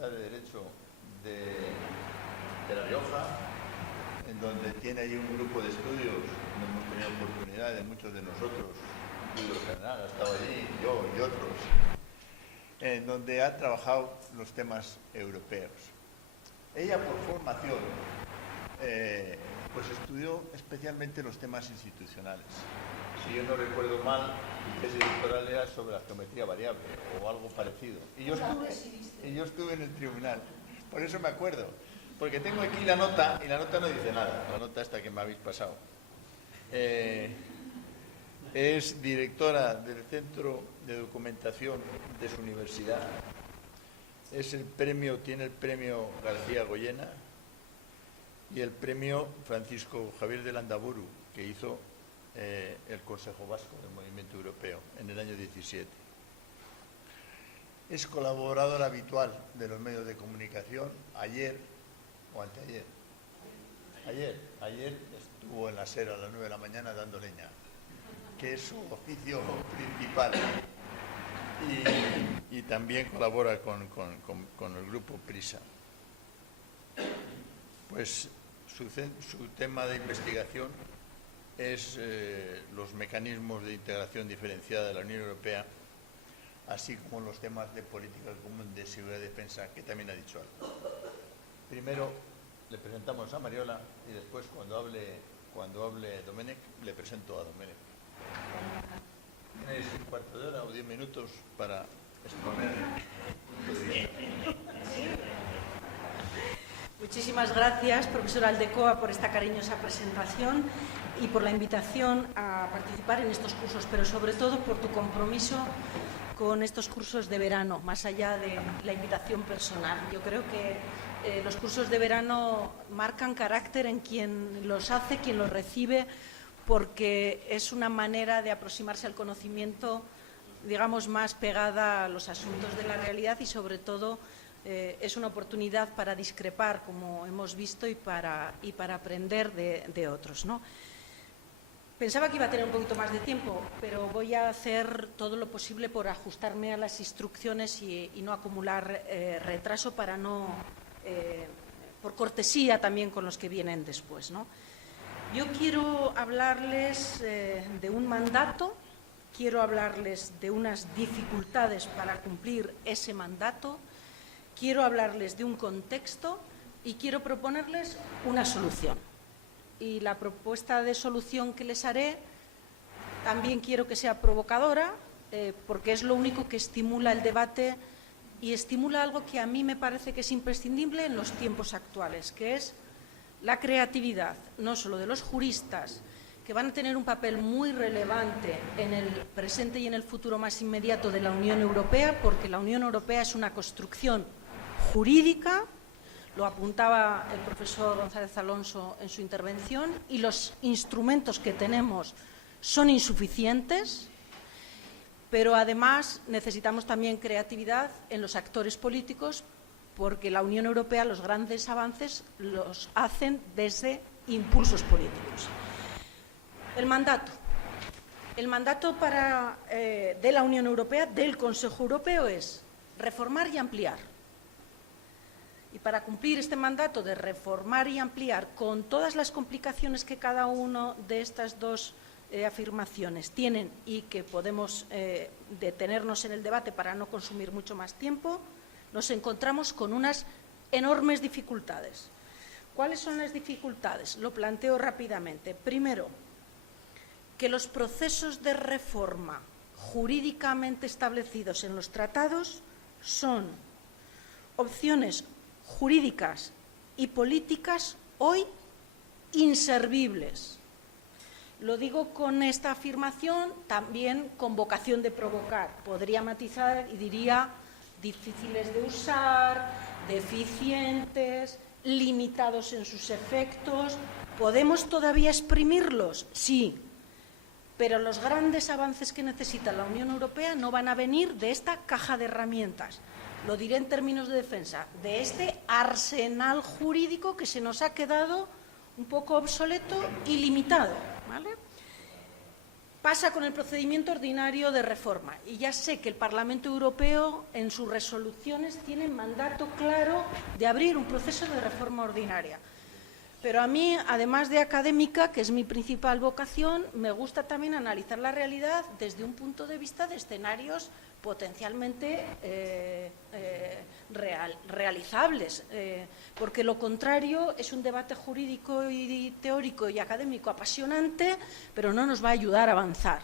Facultad de Derecho de La Rioja, en donde tiene ahí un grupo de estudios, donde hemos tenido oportunidad de muchos de nosotros, incluido el cardenal, ha estado allí, yo y otros, en donde ha trabajado los temas europeos. Ella, por formación, pues estudió especialmente los temas institucionales. Si yo no recuerdo mal, mi tesis doctoral era sobre la geometría variable o algo parecido. Y yo estuve en el tribunal, por eso me acuerdo, porque tengo aquí la nota y la nota no dice nada, la nota esta que me habéis pasado. Es directora del Centro de Documentación de su universidad. Tiene el premio García Goyena y el premio Francisco Javier de Landaburu, que hizo el Consejo Vasco del Movimiento Europeo en el año 17. Es colaboradora habitual de los medios de comunicación. Ayer o anteayer, ayer estuvo en la SER a las 9 de la mañana dando leña, que es su oficio principal. Y también colabora con el grupo Prisa. Pues su tema de investigación es los mecanismos de integración diferenciada de la Unión Europea, así como los temas de política común de seguridad y defensa, que también ha dicho algo. Primero le presentamos a Mariola y después, cuando hable Domènech, le presento a Domènech. Tienes un cuarto de hora o 10 minutos para exponer. Muchísimas gracias, profesor Aldecoa, por esta cariñosa presentación y por la invitación a participar en estos cursos, pero sobre todo por tu compromiso con estos cursos de verano, más allá de la invitación personal. Yo creo que los cursos de verano marcan carácter en quien los hace, quien los recibe, porque es una manera de aproximarse al conocimiento, digamos, más pegada a los asuntos de la realidad y, sobre todo, es una oportunidad para discrepar, como hemos visto, y para aprender de otros, ¿no? Pensaba que iba a tener un poquito más de tiempo, pero voy a hacer todo lo posible por ajustarme a las instrucciones y no acumular retraso para no... por cortesía también con los que vienen después, ¿no? Yo quiero hablarles de un mandato, quiero hablarles de unas dificultades para cumplir ese mandato, quiero hablarles de un contexto y quiero proponerles una solución. Y la propuesta de solución que les haré también quiero que sea provocadora, porque es lo único que estimula el debate y estimula algo que a mí me parece que es imprescindible en los tiempos actuales, que es la creatividad, no solo de los juristas, que van a tener un papel muy relevante en el presente y en el futuro más inmediato de la Unión Europea, porque la Unión Europea es una construcción jurídica, lo apuntaba el profesor González Alonso en su intervención, y los instrumentos que tenemos son insuficientes, pero además necesitamos también creatividad en los actores políticos, porque la Unión Europea los grandes avances los hacen desde impulsos políticos. El mandato de la Unión Europea, del Consejo Europeo, es reformar y ampliar. Y para cumplir este mandato de reformar y ampliar, con todas las complicaciones que cada una de estas dos afirmaciones tienen y que podemos detenernos en el debate para no consumir mucho más tiempo, nos encontramos con unas enormes dificultades. ¿Cuáles son las dificultades? Lo planteo rápidamente. Primero, que los procesos de reforma jurídicamente establecidos en los tratados son opciones jurídicas y políticas hoy inservibles. Lo digo con esta afirmación también con vocación de provocar. Podría matizar y diría difíciles de usar, deficientes, limitados en sus efectos. ¿Podemos todavía exprimirlos? Sí, pero los grandes avances que necesita la Unión Europea no van a venir de esta caja de herramientas. Lo diré en términos de defensa, de este arsenal jurídico que se nos ha quedado un poco obsoleto y limitado, ¿vale? Pasa con el procedimiento ordinario de reforma. Y ya sé que el Parlamento Europeo, en sus resoluciones, tiene mandato claro de abrir un proceso de reforma ordinaria. Pero a mí, además de académica, que es mi principal vocación, me gusta también analizar la realidad desde un punto de vista de escenarios potencialmente realizables, porque lo contrario es un debate jurídico y teórico y académico apasionante, pero no nos va a ayudar a avanzar.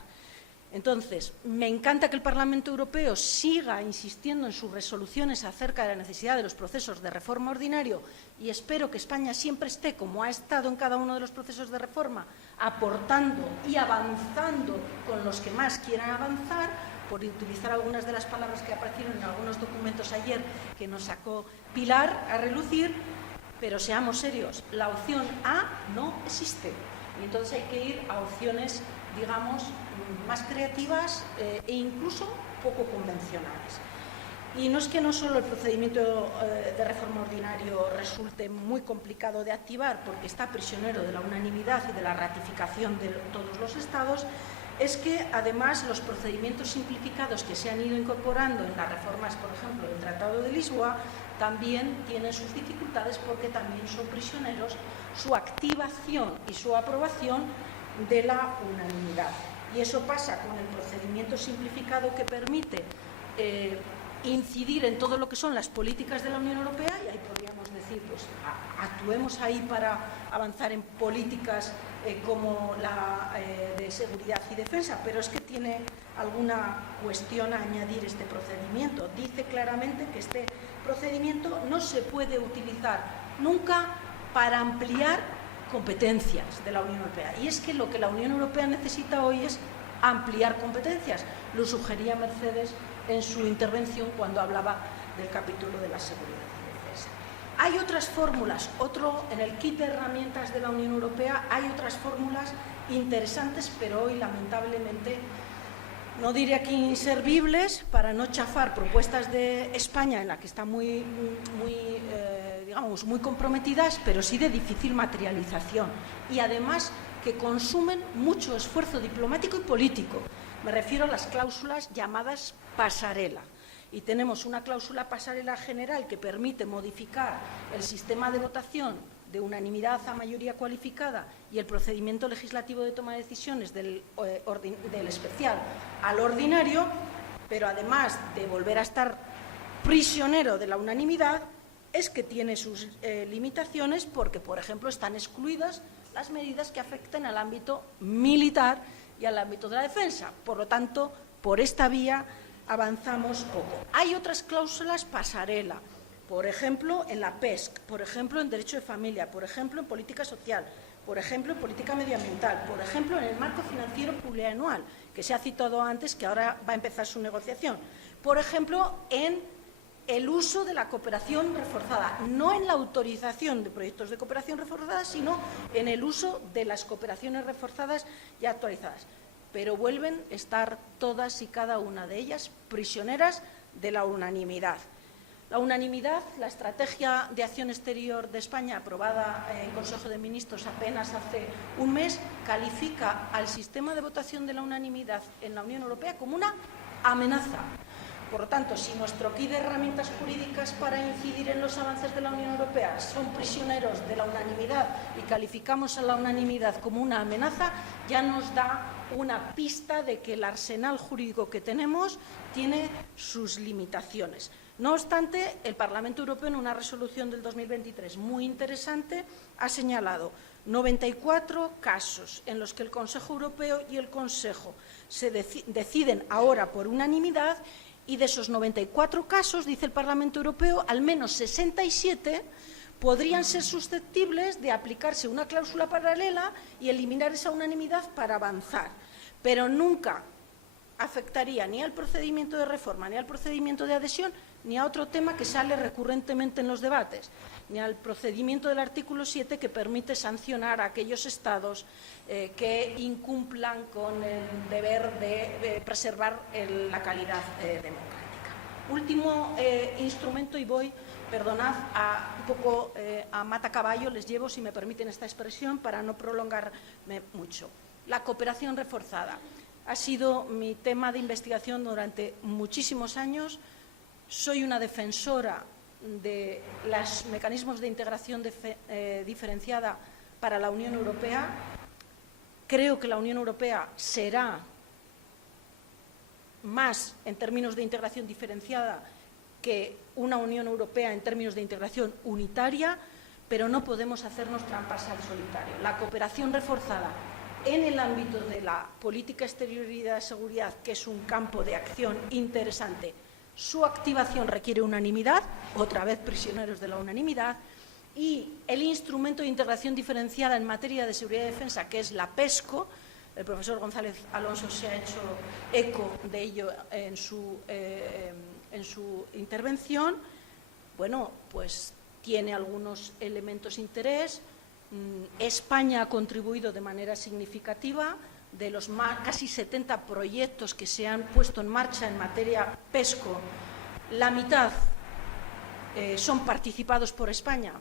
Entonces, me encanta que el Parlamento Europeo siga insistiendo en sus resoluciones acerca de la necesidad de los procesos de reforma ordinario y espero que España siempre esté, como ha estado en cada uno de los procesos de reforma, aportando y avanzando con los que más quieran avanzar, por utilizar algunas de las palabras que aparecieron en algunos documentos ayer que nos sacó Pilar a relucir, pero seamos serios, la opción A no existe y entonces hay que ir a opciones, digamos, más creativas e incluso poco convencionales. Y no es que no solo el procedimiento de reforma ordinario resulte muy complicado de activar porque está prisionero de la unanimidad y de la ratificación de todos los Estados, es que además los procedimientos simplificados que se han ido incorporando en las reformas, por ejemplo, del Tratado de Lisboa, también tienen sus dificultades porque también son prisioneros su activación y su aprobación de la unanimidad. Y eso pasa con el procedimiento simplificado que permite incidir en todo lo que son las políticas de la Unión Europea, y ahí podríamos decir, pues actuemos ahí para avanzar en políticas como la de seguridad y defensa, pero es que tiene alguna cuestión a añadir este procedimiento. Dice claramente que este procedimiento no se puede utilizar nunca para ampliar competencias de la Unión Europea. Y es que lo que la Unión Europea necesita hoy es ampliar competencias. Lo sugería Mercedes en su intervención cuando hablaba del capítulo de la seguridad y defensa. Hay otras fórmulas, en el kit de herramientas de la Unión Europea hay otras fórmulas interesantes, pero hoy lamentablemente, no diré aquí inservibles, para no chafar propuestas de España en la que están muy comprometidas, pero sí de difícil materialización y además que consumen mucho esfuerzo diplomático y político. Me refiero a las cláusulas llamadas pasarela. Y tenemos una cláusula pasarela general que permite modificar el sistema de votación de unanimidad a mayoría cualificada y el procedimiento legislativo de toma de decisiones del especial al ordinario, pero además de volver a estar prisionero de la unanimidad, es que tiene sus limitaciones porque, por ejemplo, están excluidas las medidas que afecten al ámbito militar y al ámbito de la defensa. Por lo tanto, por esta vía avanzamos poco. Hay otras cláusulas pasarela, por ejemplo, en la PESC, por ejemplo, en derecho de familia, por ejemplo, en política social, por ejemplo, en política medioambiental, por ejemplo, en el marco financiero plurianual, que se ha citado antes, que ahora va a empezar su negociación, por ejemplo, en el uso de la cooperación reforzada, no en la autorización de proyectos de cooperación reforzada, sino en el uso de las cooperaciones reforzadas y actualizadas. Pero vuelven a estar todas y cada una de ellas prisioneras de la unanimidad. La unanimidad, la estrategia de acción exterior de España, aprobada en Consejo de Ministros apenas hace un mes, califica al sistema de votación de la unanimidad en la Unión Europea como una amenaza. Por lo tanto, si nuestro kit de herramientas jurídicas para incidir en los avances de la Unión Europea son prisioneros de la unanimidad y calificamos a la unanimidad como una amenaza, ya nos da una pista de que el arsenal jurídico que tenemos tiene sus limitaciones. No obstante, el Parlamento Europeo, en una resolución del 2023 muy interesante, ha señalado 94 casos en los que el Consejo Europeo y el Consejo se deciden ahora por unanimidad. Y de esos 94 casos, dice el Parlamento Europeo, al menos 67 podrían ser susceptibles de aplicarse una cláusula paralela y eliminar esa unanimidad para avanzar. Pero nunca afectaría ni al procedimiento de reforma, ni al procedimiento de adhesión, ni a otro tema que sale recurrentemente en los debates, ni al procedimiento del artículo 7 que permite sancionar a aquellos Estados que incumplan con el deber de preservar la calidad democrática. Último instrumento, y voy, perdonad, un poco a matacaballo, les llevo, si me permiten esta expresión, para no prolongarme mucho. La cooperación reforzada. ha sido mi tema de investigación durante muchísimos años. Soy una defensora de los mecanismos de integración diferenciada para la Unión Europea. Creo que la Unión Europea será más en términos de integración diferenciada que una Unión Europea en términos de integración unitaria, pero no podemos hacernos trampas al solitario. La cooperación reforzada en el ámbito de la política exterior y de seguridad, que es un campo de acción interesante, su activación requiere unanimidad, otra vez prisioneros de la unanimidad, y el instrumento de integración diferenciada en materia de seguridad y defensa, que es la PESCO, el profesor González Alonso se ha hecho eco de ello en su intervención, bueno, pues tiene algunos elementos de interés. España ha contribuido de manera significativa. De los casi 70 proyectos que se han puesto en marcha en materia PESCO, la mitad son participados por España,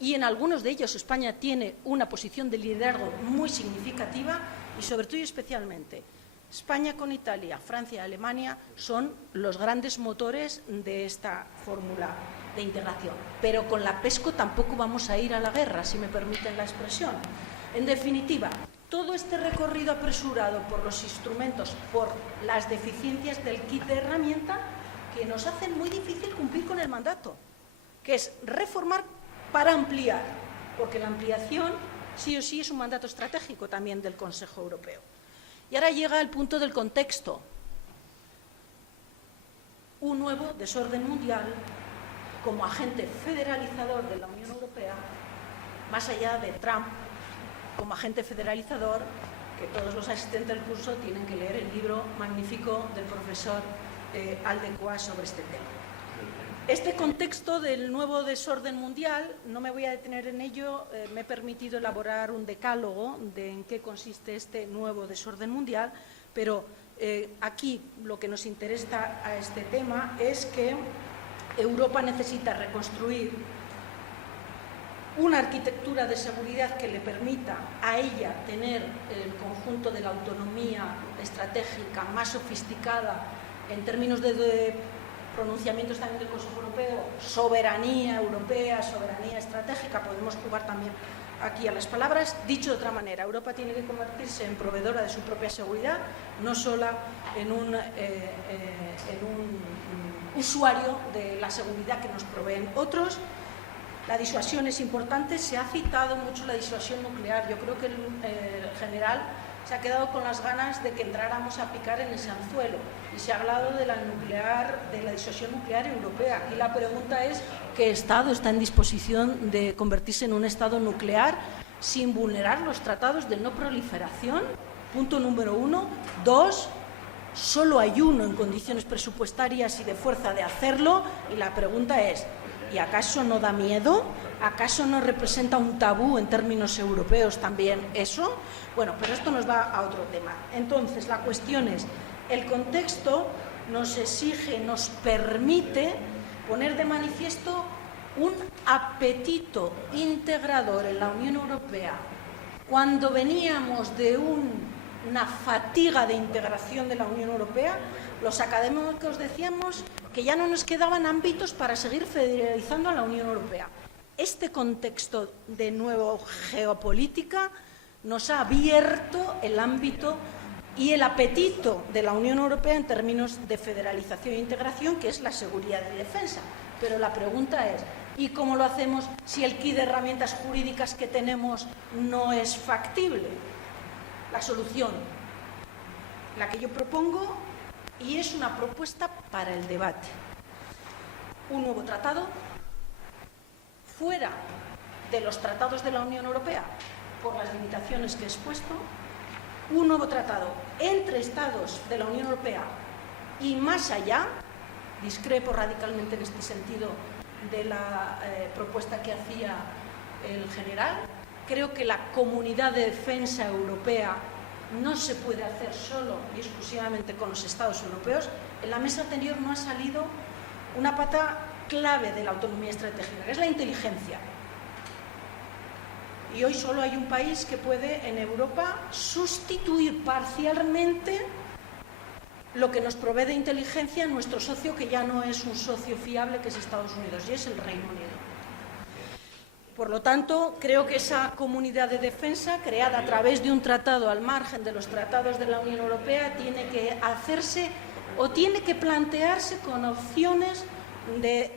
y en algunos de ellos España tiene una posición de liderazgo muy significativa, y sobre todo y especialmente España con Italia, Francia y Alemania son los grandes motores de esta fórmula de integración. Pero con la PESCO tampoco vamos a ir a la guerra, si me permiten la expresión. En definitiva, todo este recorrido apresurado por los instrumentos, por las deficiencias del kit de herramienta, que nos hacen muy difícil cumplir con el mandato, que es reformar para ampliar, porque la ampliación sí o sí es un mandato estratégico también del Consejo Europeo. Y ahora llega el punto del contexto. Un nuevo desorden mundial como agente federalizador de la Unión Europea, más allá de Trump como agente federalizador, que todos los asistentes del curso tienen que leer el libro magnífico del profesor Aldecoa sobre este tema. Este contexto del nuevo desorden mundial, no me voy a detener en ello, me he permitido elaborar un decálogo de en qué consiste este nuevo desorden mundial, pero aquí lo que nos interesa a este tema es que Europa necesita reconstruir una arquitectura de seguridad que le permita a ella tener el conjunto de la autonomía estratégica más sofisticada en términos de pronunciamientos también del Consejo Europeo, soberanía europea, soberanía estratégica, podemos jugar también aquí a las palabras. Dicho de otra manera, Europa tiene que convertirse en proveedora de su propia seguridad, no solo en un usuario de la seguridad que nos proveen otros. La disuasión es importante, se ha citado mucho la disuasión nuclear. Yo creo que el general se ha quedado con las ganas de que entráramos a picar en ese anzuelo, y se ha hablado de la disuasión nuclear europea. Aquí la pregunta es: ¿qué Estado está en disposición de convertirse en un Estado nuclear sin vulnerar los tratados de no proliferación? Punto número 1. 2. Solo hay uno en condiciones presupuestarias y de fuerza de hacerlo, y la pregunta es: ¿y acaso no da miedo? ¿Acaso no representa un tabú en términos europeos también eso? Bueno, pero esto nos va a otro tema. Entonces, la cuestión es, el contexto nos exige, nos permite poner de manifiesto un apetito integrador en la Unión Europea. Cuando veníamos de una fatiga de integración de la Unión Europea, los académicos decíamos que ya no nos quedaban ámbitos para seguir federalizando a la Unión Europea. Este contexto de nueva geopolítica nos ha abierto el ámbito y el apetito de la Unión Europea en términos de federalización e integración, que es la seguridad y defensa. Pero la pregunta es: ¿y cómo lo hacemos si el kit de herramientas jurídicas que tenemos no es factible? La solución, la que yo propongo, y es una propuesta para el debate: un nuevo tratado fuera de los tratados de la Unión Europea, por las limitaciones que he expuesto, un nuevo tratado entre Estados de la Unión Europea y más allá. Discrepo radicalmente en este sentido de la propuesta que hacía el general. Creo que la comunidad de defensa europea no se puede hacer solo y exclusivamente con los Estados europeos. En la mesa anterior no ha salido una pata clave de la autonomía estratégica, que es la inteligencia. Y hoy solo hay un país que puede en Europa sustituir parcialmente lo que nos provee de inteligencia nuestro socio, que ya no es un socio fiable, que es Estados Unidos, y es el Reino Unido. Por lo tanto, creo que esa comunidad de defensa, creada a través de un tratado al margen de los tratados de la Unión Europea, tiene que hacerse o tiene que plantearse con opciones de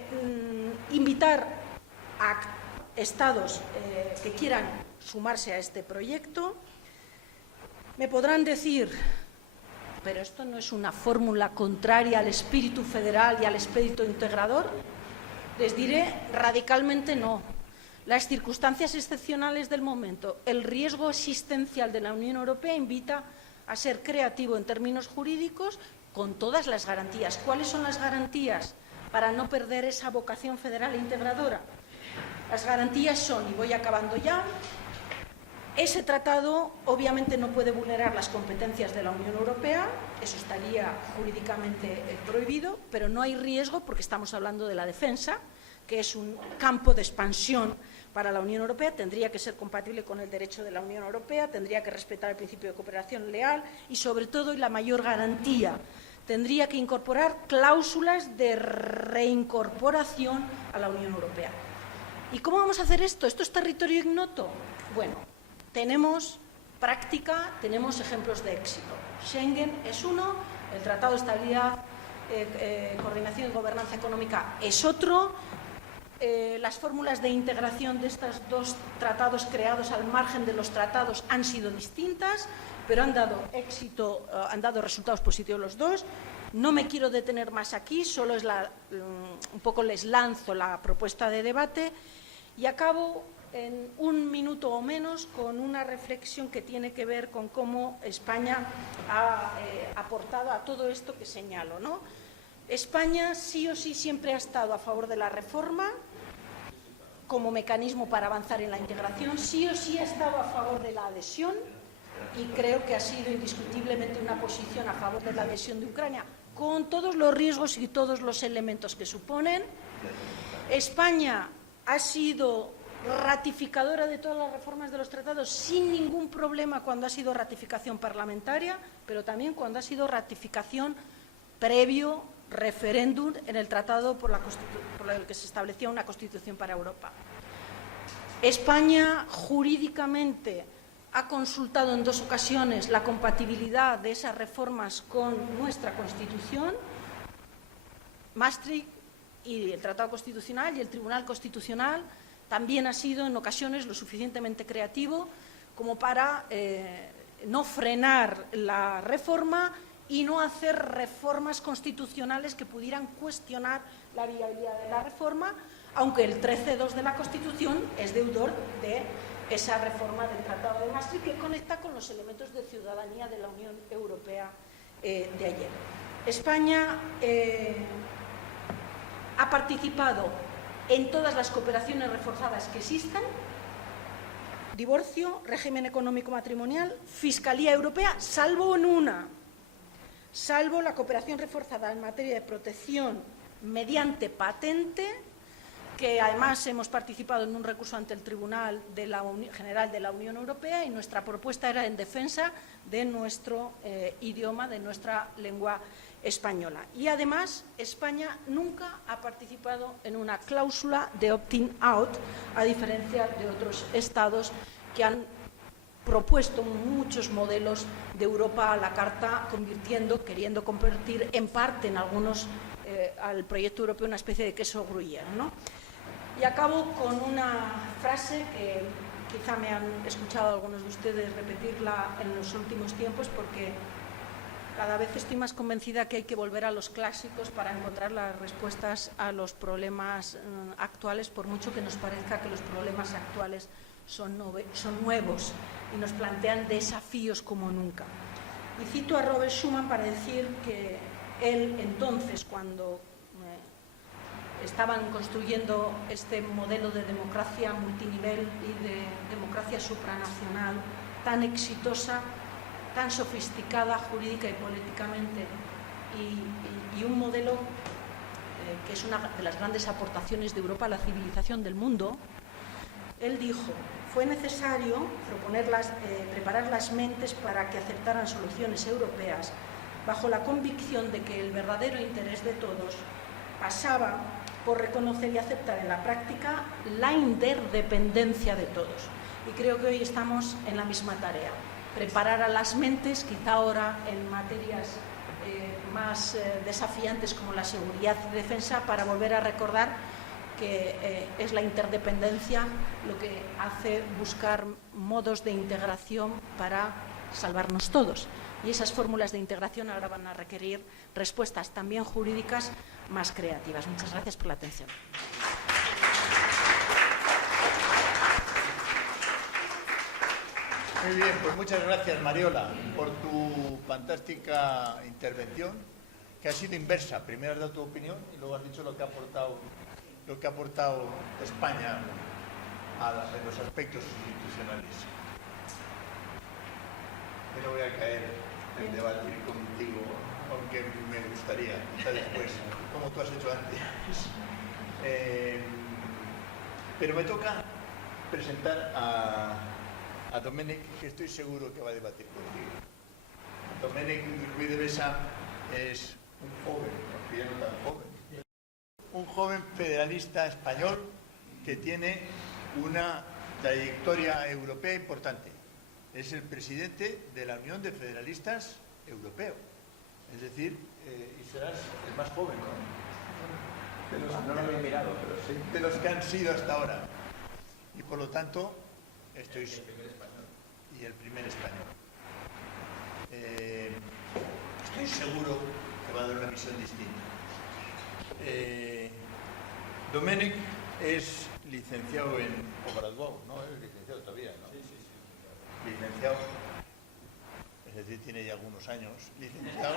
invitar a Estados que quieran sumarse a este proyecto. Me podrán decir, pero esto no es una fórmula contraria al espíritu federal y al espíritu integrador. Les diré radicalmente no. Las circunstancias excepcionales del momento, el riesgo existencial de la Unión Europea invita a ser creativo en términos jurídicos con todas las garantías. ¿Cuáles son las garantías para no perder esa vocación federal e integradora? Las garantías son, y voy acabando ya, ese tratado obviamente no puede vulnerar las competencias de la Unión Europea, eso estaría jurídicamente prohibido, pero no hay riesgo porque estamos hablando de la defensa, que es un campo de expansión para la Unión Europea, tendría que ser compatible con el derecho de la Unión Europea, tendría que respetar el principio de cooperación leal y, sobre todo, y la mayor garantía, tendría que incorporar cláusulas de reincorporación a la Unión Europea. ¿Y cómo vamos a hacer esto? ¿Esto es territorio ignoto? Bueno, tenemos práctica, tenemos ejemplos de éxito. Schengen es uno, el Tratado de Estabilidad, Coordinación y Gobernanza Económica es otro. Las fórmulas de integración de estos dos tratados creados al margen de los tratados han sido distintas, pero han dado éxito, han dado resultados positivos los dos. No me quiero detener más aquí, solo es un poco les lanzo la propuesta de debate y acabo en un minuto o menos con una reflexión que tiene que ver con cómo España ha aportado a todo esto que señalo, ¿no? España sí o sí siempre ha estado a favor de la reforma como mecanismo para avanzar en la integración, sí o sí ha estado a favor de la adhesión y creo que ha sido indiscutiblemente una posición a favor de la adhesión de Ucrania, con todos los riesgos y todos los elementos que suponen. España ha sido ratificadora de todas las reformas de los tratados sin ningún problema cuando ha sido ratificación parlamentaria, pero también cuando ha sido ratificación previo referéndum en el tratado por el que se establecía una constitución para Europa. España jurídicamente ha consultado en 2 ocasiones la compatibilidad de esas reformas con nuestra Constitución, Maastricht y el Tratado Constitucional, y el Tribunal Constitucional también ha sido en ocasiones lo suficientemente creativo como para no frenar la reforma y no hacer reformas constitucionales que pudieran cuestionar la viabilidad de la reforma, aunque el 13.2 de la Constitución es deudor de esa reforma del Tratado de Maastricht que conecta con los elementos de ciudadanía de la Unión Europea de ayer. España ha participado en todas las cooperaciones reforzadas que existan: divorcio, régimen económico matrimonial, Fiscalía Europea, salvo en una, salvo la cooperación reforzada en materia de protección mediante patente, que además hemos participado en un recurso ante el Tribunal General de la Unión Europea, y nuestra propuesta era en defensa de nuestro idioma, de nuestra lengua española. Y además España nunca ha participado en una cláusula de opt-in out, a diferencia de otros estados que han propuesto muchos modelos de Europa a la carta, queriendo convertir en parte en algunos al proyecto europeo una especie de queso gruyère, ¿no? Y acabo con una frase que quizá me han escuchado algunos de ustedes repetirla en los últimos tiempos, porque cada vez estoy más convencida que hay que volver a los clásicos para encontrar las respuestas a los problemas actuales, por mucho que nos parezca que los problemas actuales son nuevos y nos plantean desafíos como nunca. Y cito a Robert Schuman para decir que él entonces, cuando estaban construyendo este modelo de democracia multinivel y de democracia supranacional tan exitosa, tan sofisticada jurídica y políticamente, y un modelo que es una de las grandes aportaciones de Europa a la civilización del mundo, él dijo: fue necesario preparar las mentes para que aceptaran soluciones europeas bajo la convicción de que el verdadero interés de todos pasaba por reconocer y aceptar en la práctica la interdependencia de todos. Y creo que hoy estamos en la misma tarea, preparar a las mentes, quizá ahora en materias más desafiantes como la seguridad y defensa, para volver a recordar que es la interdependencia lo que hace buscar modos de integración para salvarnos todos. Y esas fórmulas de integración ahora van a requerir respuestas también jurídicas más creativas. Muchas gracias por la atención. Muy bien, pues muchas gracias, Mariola, por tu fantástica intervención, que ha sido inversa. Primero has dado tu opinión y luego has dicho lo que ha aportado España en los aspectos institucionales. Yo no voy a caer en debatir contigo, aunque me gustaría, quizá después, como tú has hecho antes. Pero me toca presentar a Domènec, que estoy seguro que va a debatir contigo. Domènec Ruiz de Besa es un joven, aunque ya no tan joven, un joven federalista español que tiene una trayectoria europea importante. Es el presidente de la Unión de Federalistas Europeos. Es decir, y serás el más joven, ¿no? No lo había mirado, pero sí. De los que han sido hasta ahora. Y por lo tanto, estoy primer español. Estoy seguro que va a dar una visión distinta. Domènec es licenciado en Obradoiro, ¿no? Es licenciado todavía, ¿no? Sí. Licenciado, es decir, tiene ya algunos años, licenciado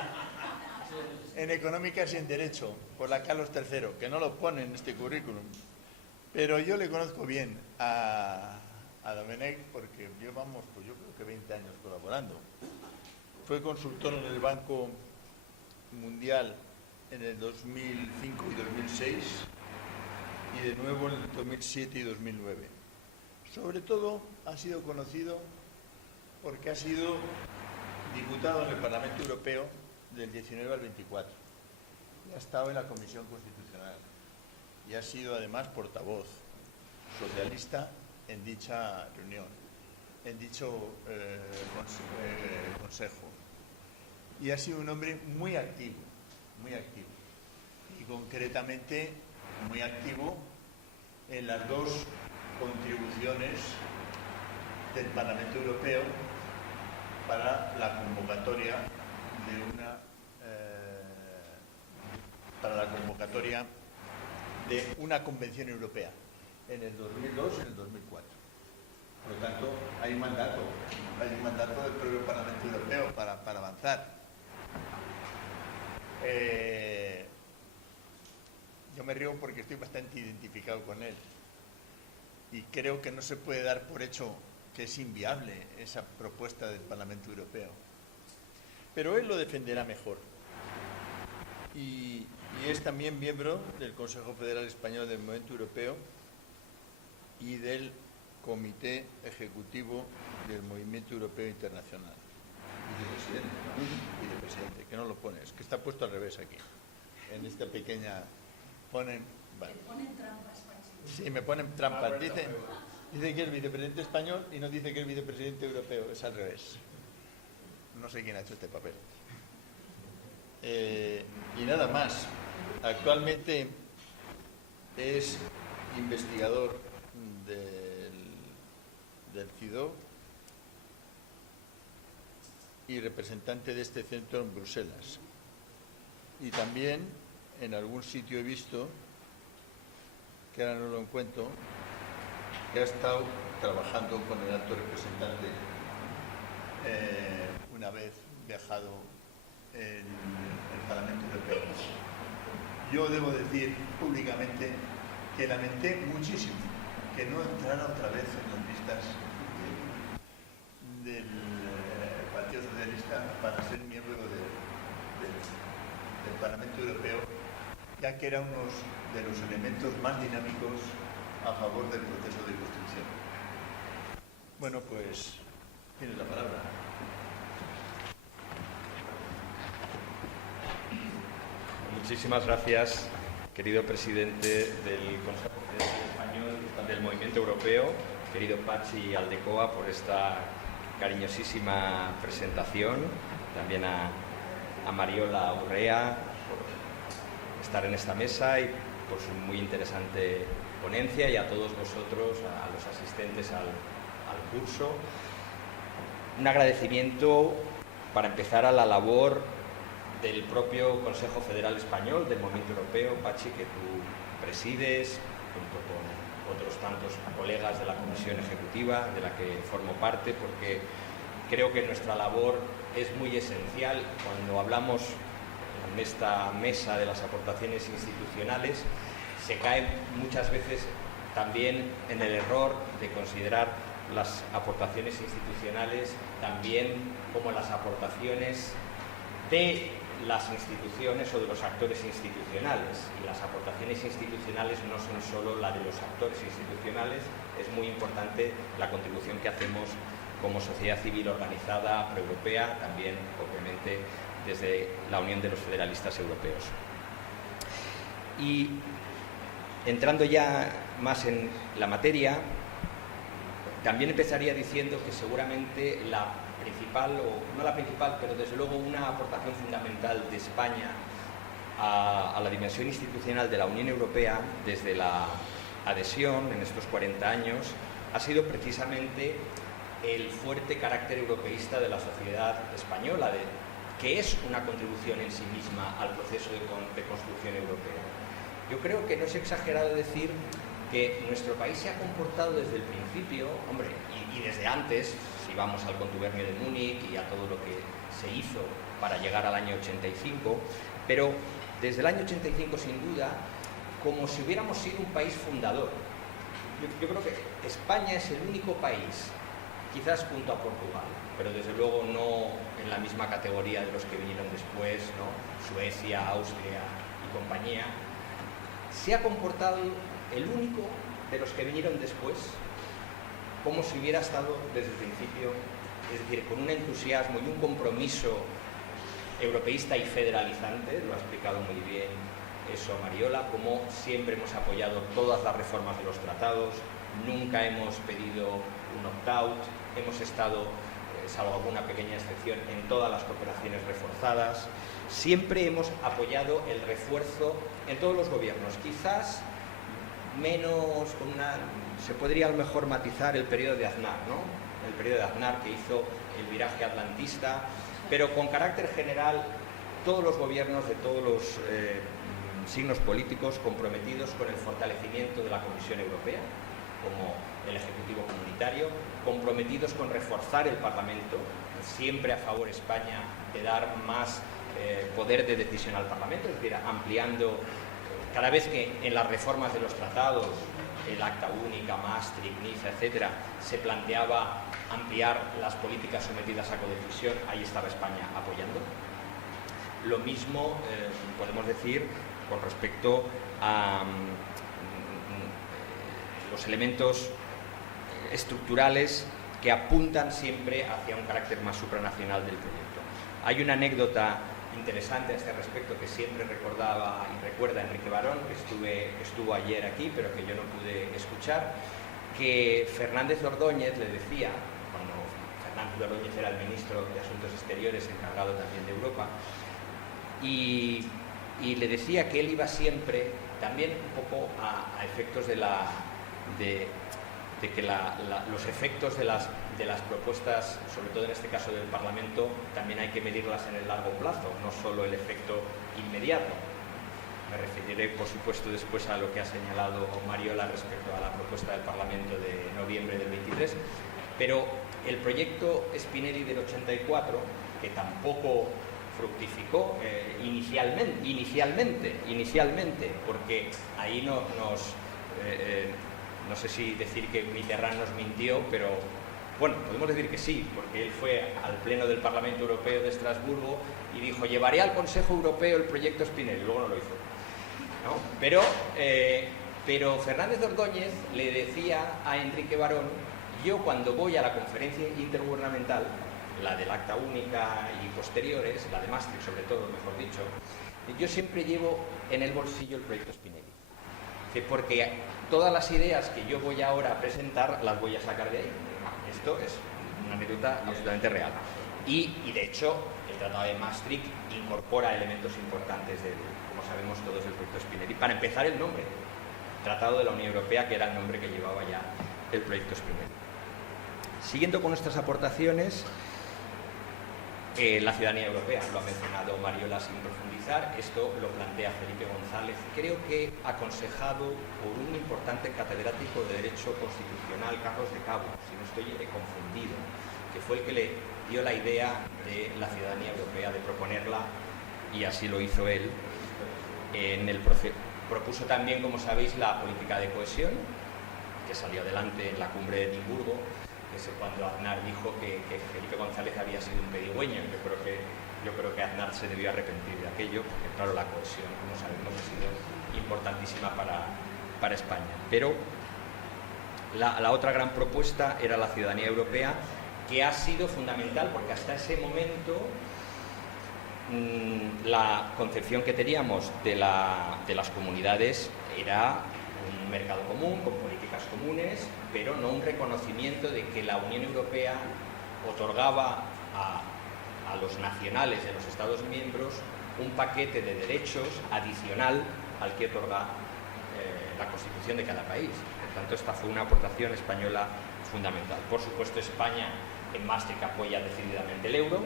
en Económicas y en Derecho por la Carlos III, que no lo pone en este currículum. Pero yo le conozco bien a Domènec porque llevamos, pues yo creo que 20 años colaborando. Fue consultor en el Banco Mundial en el 2005 y 2006 y de nuevo en el 2007 y 2009. Sobre todo ha sido conocido porque ha sido diputado en el Parlamento Europeo del 19 al 24 y ha estado en la Comisión Constitucional y ha sido además portavoz socialista en dicha reunión, en dicho consejo. Y ha sido un hombre muy activo, y concretamente muy activo en las dos contribuciones del Parlamento Europeo para la convocatoria de una convención europea en el 2002 y en el 2004. Por lo tanto, hay un mandato del propio Parlamento Europeo para avanzar. Yo me río porque estoy bastante identificado con él y creo que no se puede dar por hecho que es inviable esa propuesta del Parlamento Europeo. Pero él lo defenderá mejor. Y es también miembro del Consejo Federal Español del Movimiento Europeo y del Comité Ejecutivo del Movimiento Europeo Internacional. Vicepresidente, que no lo pone, es que está puesto al revés aquí. En esta pequeña ponen... Vale. Me ponen trampas, Pachi. Sí, me ponen trampas. Dice que es vicepresidente español y no dice que es vicepresidente europeo, es al revés. No sé quién ha hecho este papel. Y nada más. Actualmente es investigador del CIDO y representante de este centro en Bruselas. Y también en algún sitio he visto, que ahora no lo encuentro, que ha estado trabajando con el alto representante una vez viajado en el Parlamento Europeo. Yo debo decir públicamente que lamenté muchísimo que no entrara otra vez en las listas del Partido Socialista para ser miembro del Parlamento Europeo, ya que era uno de los elementos más dinámicos a favor del proceso de construcción. Bueno, pues tienes la palabra. Muchísimas gracias, querido presidente del Consejo Federal Español, del Movimiento Europeo, querido Patxi Aldecoa, por esta cariñosísima presentación, también a Mariola Urrea por estar en esta mesa y por su muy interesante ponencia, y a todos vosotros, a los asistentes al curso. Un agradecimiento para empezar a la labor del propio Consejo Federal Español, del Movimiento Europeo, Patxi, que tú presides, junto con otros tantos colegas de la Comisión Ejecutiva, de la que formo parte, porque creo que nuestra labor es muy esencial cuando hablamos en esta mesa de las aportaciones institucionales. Se cae muchas veces también en el error de considerar las aportaciones institucionales también como las aportaciones de las instituciones o de los actores institucionales. Y las aportaciones institucionales no son solo la de los actores institucionales, es muy importante la contribución que hacemos como sociedad civil organizada, proeuropea, también, obviamente, desde la Unión de los Federalistas Europeos. Y entrando ya más en la materia, también empezaría diciendo que seguramente la principal, o no la principal, pero desde luego una aportación fundamental de España a la dimensión institucional de la Unión Europea desde la adhesión en estos 40 años ha sido precisamente el fuerte carácter europeísta de la sociedad española, que es una contribución en sí misma al proceso de construcción europea. Yo creo que no es exagerado decir que nuestro país se ha comportado desde el principio, hombre, y desde antes, si vamos al contubernio de Múnich y a todo lo que se hizo para llegar al año 85, pero desde el año 85 sin duda, como si hubiéramos sido un país fundador. Yo creo que España es el único país, quizás junto a Portugal, pero desde luego no en la misma categoría de los que vinieron después, ¿no? Suecia, Austria y compañía, se ha comportado el único de los que vinieron después como si hubiera estado desde el principio, es decir, con un entusiasmo y un compromiso europeísta y federalizante. Lo ha explicado muy bien eso Mariola, como siempre hemos apoyado todas las reformas de los tratados, nunca hemos pedido un opt-out, hemos estado, salvo alguna pequeña excepción, en todas las cooperaciones reforzadas, siempre hemos apoyado el refuerzo en todos los gobiernos, quizás menos, se podría a lo mejor matizar el periodo de Aznar, ¿no? El periodo de Aznar, que hizo el viraje atlantista, pero con carácter general todos los gobiernos de todos los signos políticos comprometidos con el fortalecimiento de la Comisión Europea, como el Ejecutivo Comunitario, comprometidos con reforzar el Parlamento, siempre a favor España de dar más poder de decisión al Parlamento, es decir, ampliando. Cada vez que en las reformas de los tratados, el Acta Única, Maastricht, Niza, etcétera, se planteaba ampliar las políticas sometidas a codecisión, ahí estaba España apoyando. Lo mismo podemos decir con respecto a los elementos estructurales que apuntan siempre hacia un carácter más supranacional del proyecto. Hay una anécdota interesante a este respecto que siempre recordaba y recuerda Enrique Barón, que estuvo ayer aquí, pero que yo no pude escuchar, que Fernández Ordóñez le decía, cuando Fernández Ordóñez era el ministro de Asuntos Exteriores encargado también de Europa, y le decía que él iba siempre, también un poco a efectos de que los efectos de las propuestas, sobre todo en este caso del Parlamento, también hay que medirlas en el largo plazo, no solo el efecto inmediato. Me referiré, por supuesto, después a lo que ha señalado Mariola respecto a la propuesta del Parlamento de noviembre del 23, pero el proyecto Spinelli del 84, que tampoco fructificó inicialmente, porque ahí no sé si decir que Mitterrand nos mintió, pero bueno, podemos decir que sí, porque él fue al Pleno del Parlamento Europeo de Estrasburgo y dijo: llevaré al Consejo Europeo el proyecto Spinelli, luego no lo hizo, ¿no? Pero Fernández Ordóñez le decía a Enrique Barón: Yo cuando voy a la conferencia intergubernamental, la del Acta Única y posteriores, la de Maastricht sobre todo, mejor dicho, yo siempre llevo en el bolsillo el proyecto Spinelli. Porque todas las ideas que yo voy ahora a presentar las voy a sacar de ahí. Esto es una anécdota absolutamente real. Y de hecho, el Tratado de Maastricht incorpora elementos importantes como sabemos todos, del proyecto Spinelli. Para empezar, el nombre, Tratado de la Unión Europea, que era el nombre que llevaba ya el proyecto Spinelli. Siguiendo con nuestras aportaciones, la ciudadanía europea, lo ha mencionado Mariola sin profundizar, esto lo plantea Felipe González, creo que aconsejado por un importante catedrático de Derecho Constitucional, Carlos de Cabo, si no estoy confundido, que fue el que le dio la idea de la ciudadanía europea, de proponerla, y así lo hizo él. Propuso también, como sabéis, la política de cohesión, que salió adelante en la cumbre de Edimburgo, cuando Aznar dijo que Felipe González había sido un pedigüeño. Yo creo que Aznar se debió arrepentir de aquello, porque claro, la cohesión, como sabemos, ha sido importantísima para España. Pero la otra gran propuesta era la ciudadanía europea, que ha sido fundamental, porque hasta ese momento la concepción que teníamos de las comunidades era un mercado común, con políticas comunes, pero no un reconocimiento de que la Unión Europea otorgaba a los nacionales de los Estados miembros un paquete de derechos adicional al que otorga la Constitución de cada país. Por tanto, esta fue una aportación española fundamental. Por supuesto, España en Maastricht apoya decididamente el euro,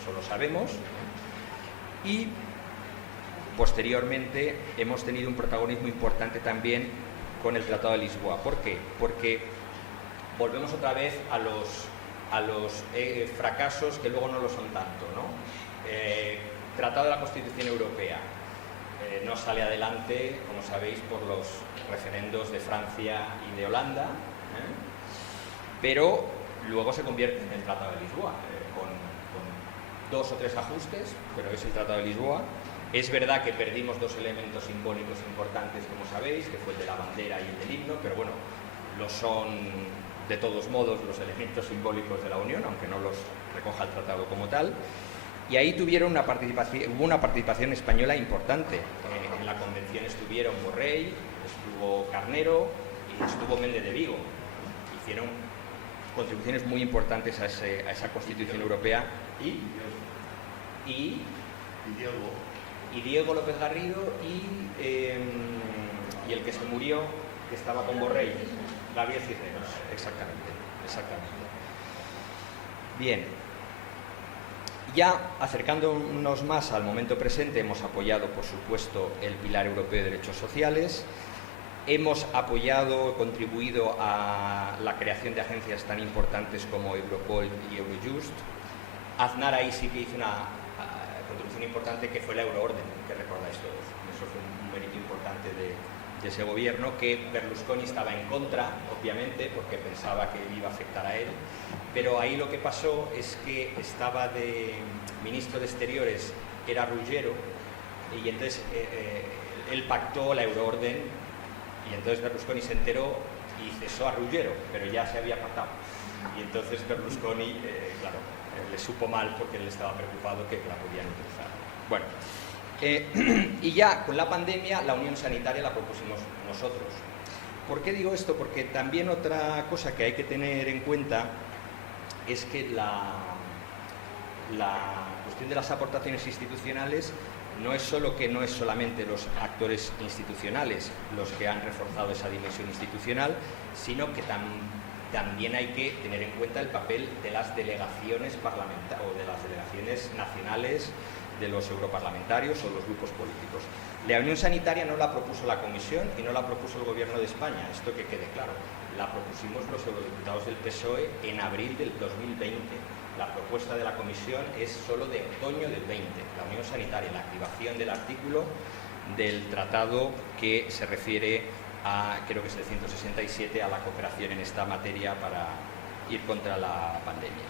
eso lo sabemos, y posteriormente hemos tenido un protagonismo importante también con el Tratado de Lisboa. ¿Por qué? Porque volvemos otra vez a los fracasos que luego no lo son tanto, ¿no? Tratado de la Constitución Europea no sale adelante, como sabéis, por los referendos de Francia y de Holanda, pero luego se convierte en el Tratado de Lisboa, con 2 o 3 ajustes, pero es el Tratado de Lisboa. Es verdad que perdimos 2 elementos simbólicos importantes, como sabéis, que fue el de la bandera y el del himno, pero bueno, lo son de todos modos los elementos simbólicos de la Unión, aunque no los recoja el tratado como tal. Y ahí hubo una participación española importante. En la convención estuvieron Borrell, estuvo Carnero y estuvo Méndez de Vigo. Hicieron contribuciones muy importantes a esa Constitución Europea. Y Diego López Garrido y el que se murió, que estaba con Borrell, Gabriel Cisneros. Exactamente. Bien, ya acercándonos más al momento presente, hemos apoyado, por supuesto, el Pilar Europeo de Derechos Sociales, hemos apoyado, contribuido a la creación de agencias tan importantes como Europol y Eurojust. Aznar ahí sí que hizo una contribución importante, que fue la euroorden, que recordáis todos. Eso fue un mérito importante de ese gobierno, que Berlusconi estaba en contra, obviamente, porque pensaba que iba a afectar a él, pero ahí lo que pasó es que estaba de ministro de Exteriores, era Ruggiero, y entonces él pactó la euroorden, y entonces Berlusconi se enteró y cesó a Ruggiero, pero ya se había pactado. Y entonces Berlusconi, claro, le supo mal, porque él estaba preocupado que la podían utilizar. Bueno, y ya con la pandemia, la unión sanitaria la propusimos nosotros. ¿Por qué digo esto? Porque también otra cosa que hay que tener en cuenta es que la cuestión de las aportaciones institucionales no es solamente los actores institucionales los que han reforzado esa dimensión institucional, sino que también hay que tener en cuenta el papel de las delegaciones parlamentarias o de las delegaciones nacionales, de los europarlamentarios o los grupos políticos. La unión sanitaria no la propuso la Comisión y no la propuso el Gobierno de España, esto que quede claro. La propusimos los eurodiputados del PSOE en abril del 2020. La propuesta de la Comisión es solo de otoño del 20. La unión sanitaria, la activación del artículo del tratado que se refiere a, creo que es el 167, a la cooperación en esta materia para ir contra la pandemia.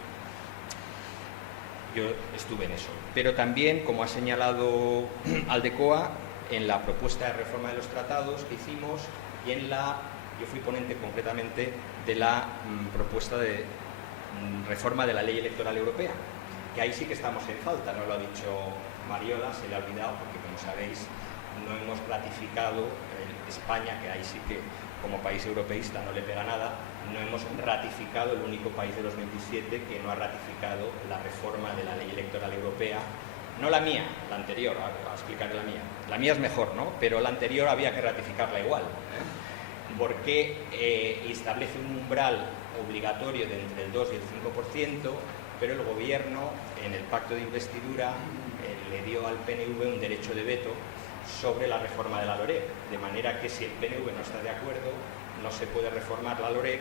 Yo estuve en eso. Pero también, como ha señalado Aldecoa, en la propuesta de reforma de los tratados que hicimos y en la yo fui ponente concretamente de la propuesta de reforma de la ley electoral europea, que ahí sí que estamos en falta, no lo ha dicho Mariola, se le ha olvidado, porque como sabéis no hemos ratificado, España, que ahí sí que como país europeísta no le pega nada, no hemos ratificado, el único país de los 27 que no ha ratificado la reforma de la ley electoral europea. No la mía, la anterior, a explicaré la mía. La mía es mejor, ¿no? Pero la anterior había que ratificarla igual, porque establece un umbral obligatorio de entre el 2 y el 5%, pero el Gobierno, en el pacto de investidura, le dio al PNV un derecho de veto sobre la reforma de la LOREC, de manera que si el PNV no está de acuerdo, no se puede reformar la LOREC,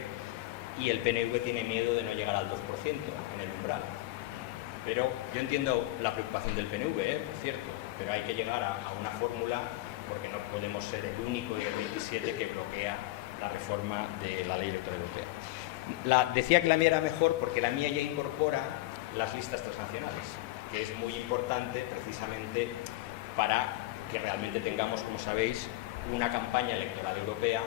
y el PNV tiene miedo de no llegar al 2% en el umbral. Pero yo entiendo la preocupación del PNV, por cierto, pero hay que llegar a una fórmula, porque no podemos ser el único de los 27 que bloquea la reforma de la ley electoral europea. Decía que la mía era mejor porque la mía ya incorpora las listas transnacionales, que es muy importante precisamente para que realmente tengamos, como sabéis, una campaña electoral europea,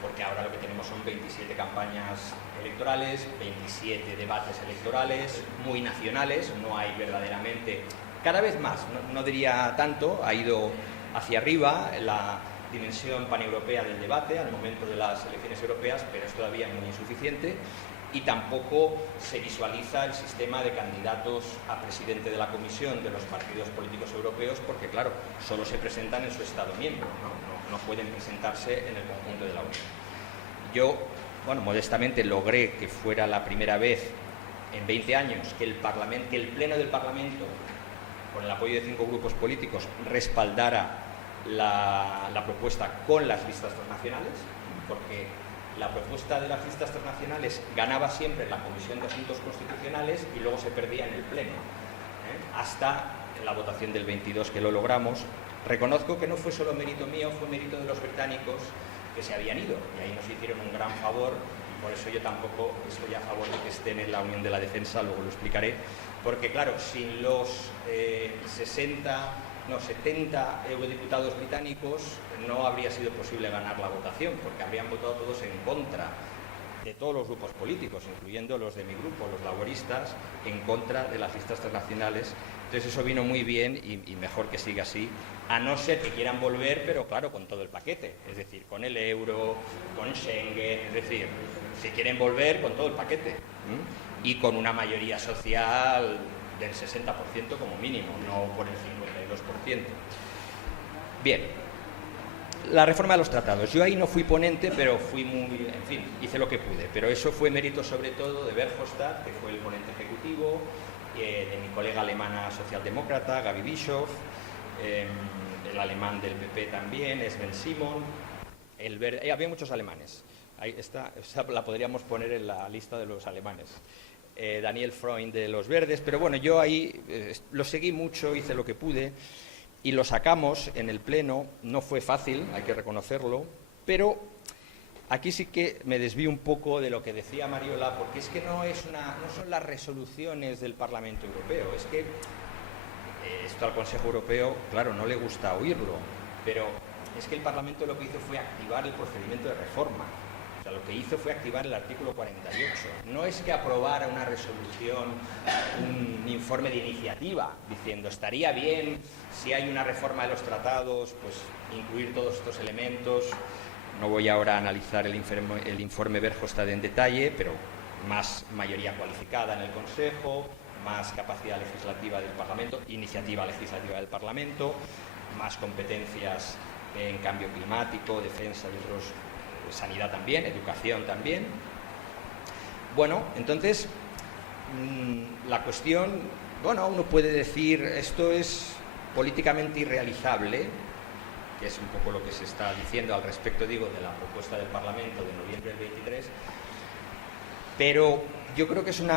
porque ahora lo que tenemos son 27 campañas electorales, 27 debates electorales, muy nacionales, no hay verdaderamente, cada vez más, no diría tanto, ha ido hacia arriba la dimensión paneuropea del debate al momento de las elecciones europeas, pero es todavía muy insuficiente, y tampoco se visualiza el sistema de candidatos a presidente de la Comisión de los partidos políticos europeos, porque claro, solo se presentan en su Estado miembro, no pueden presentarse en el conjunto de la Unión. Yo, modestamente logré que fuera la primera vez en 20 años que el Pleno del Parlamento, con el apoyo de 5 grupos políticos, respaldara la propuesta con las listas transnacionales, porque la propuesta de las listas transnacionales ganaba siempre en la Comisión de Asuntos Constitucionales y luego se perdía en el Pleno, hasta la votación del 22 que lo logramos. Reconozco que no fue solo mérito mío, fue mérito de los británicos que se habían ido, y ahí nos hicieron un gran favor, y por eso yo tampoco estoy a favor de que estén en la Unión de la Defensa, luego lo explicaré, porque claro, sin los 70 eurodiputados británicos no habría sido posible ganar la votación, porque habrían votado todos en contra de todos los grupos políticos, incluyendo los de mi grupo, los laboristas, en contra de las listas transnacionales. Entonces eso vino muy bien y mejor que siga así, a no ser que quieran volver, pero claro, con todo el paquete, es decir, con el euro, con Schengen, es decir, si quieren volver con todo el paquete, y con una mayoría social del 60% como mínimo, no por el 52%. Bien, la reforma de los tratados. Yo ahí no fui ponente, pero hice lo que pude, pero eso fue mérito sobre todo de Verhofstadt, que fue el ponente ejecutivo, de mi colega alemana socialdemócrata, Gabi Bischoff, el alemán del PP también, Sven Simon, había muchos alemanes, ahí está, la podríamos poner en la lista de los alemanes, Daniel Freund de los Verdes, pero bueno, yo ahí lo seguí mucho, hice lo que pude y lo sacamos en el Pleno. No fue fácil, hay que reconocerlo, pero aquí sí que me desvío un poco de lo que decía Mariola, porque es que no son las resoluciones del Parlamento Europeo, es que esto al Consejo Europeo, claro, no le gusta oírlo, pero es que el Parlamento lo que hizo fue activar el procedimiento de reforma. O sea, lo que hizo fue activar el artículo 48. No es que aprobara una resolución, un informe de iniciativa, diciendo estaría bien si hay una reforma de los tratados, pues incluir todos estos elementos. No voy ahora a analizar el informe Verhofstadt en detalle, pero más mayoría cualificada en el Consejo, más capacidad legislativa del Parlamento, iniciativa legislativa del Parlamento, más competencias en cambio climático, defensa de otros, sanidad también, educación también. Bueno, entonces, la cuestión, uno puede decir esto es políticamente irrealizable, que es un poco lo que se está diciendo al respecto, de la propuesta del Parlamento de noviembre del 23, pero yo creo que es un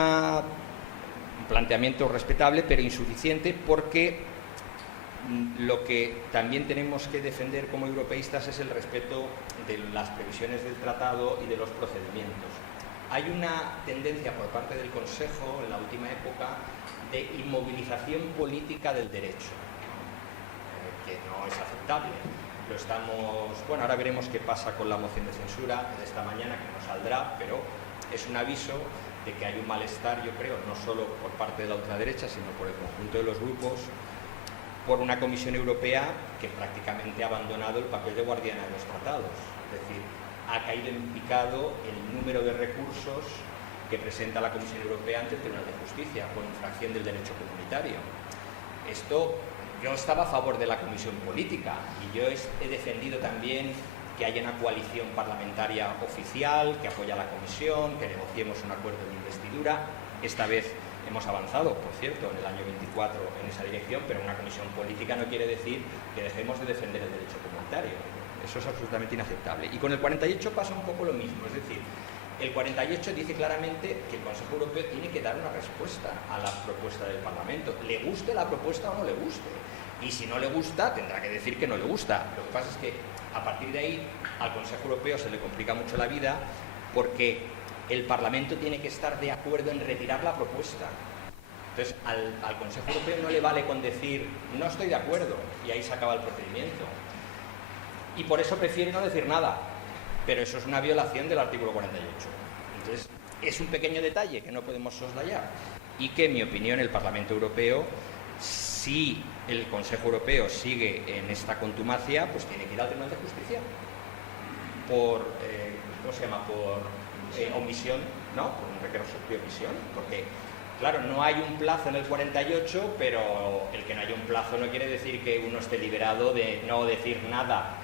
planteamiento respetable, pero insuficiente, porque lo que también tenemos que defender como europeístas es el respeto de las previsiones del tratado y de los procedimientos. Hay una tendencia por parte del Consejo en la última época de inmovilización política del derecho, que no es aceptable. lo estamos... Bueno, ahora veremos qué pasa con la moción de censura de esta mañana, que no saldrá, pero es un aviso de que hay un malestar, yo creo, no solo por parte de la ultraderecha, sino por el conjunto de los grupos, por una Comisión Europea que prácticamente ha abandonado el papel de guardiana de los tratados. Es decir, ha caído en picado el número de recursos que presenta la Comisión Europea ante el Tribunal de Justicia por infracción del derecho comunitario. Esto, yo estaba a favor de la Comisión Política y yo he defendido también que haya una coalición parlamentaria oficial, que apoya a la Comisión, que negociemos un acuerdo de investidura. Esta vez hemos avanzado, por cierto, en el año 24 en esa dirección, pero una comisión política no quiere decir que dejemos de defender el derecho comunitario. Eso es absolutamente inaceptable. Y con el 48 pasa un poco lo mismo, es decir, el 48 dice claramente que el Consejo Europeo tiene que dar una respuesta a la propuesta del Parlamento, le guste la propuesta o no le guste. Y si no le gusta, tendrá que decir que no le gusta. Lo que pasa es que a partir de ahí al Consejo Europeo se le complica mucho la vida porque el Parlamento tiene que estar de acuerdo en retirar la propuesta. Entonces, al Consejo Europeo no le vale con decir no estoy de acuerdo y ahí se acaba el procedimiento. Y por eso prefiere no decir nada, pero eso es una violación del artículo 48. Entonces, es un pequeño detalle que no podemos soslayar y que, en mi opinión, el Parlamento Europeo, si el Consejo Europeo sigue en esta contumacia, pues tiene que ir al Tribunal de Justicia por, ¿cómo se llama?, por omisión, ¿no?, por un recurso de omisión, porque, claro, no hay un plazo en el 48, pero el que no haya un plazo no quiere decir que uno esté liberado de no decir nada.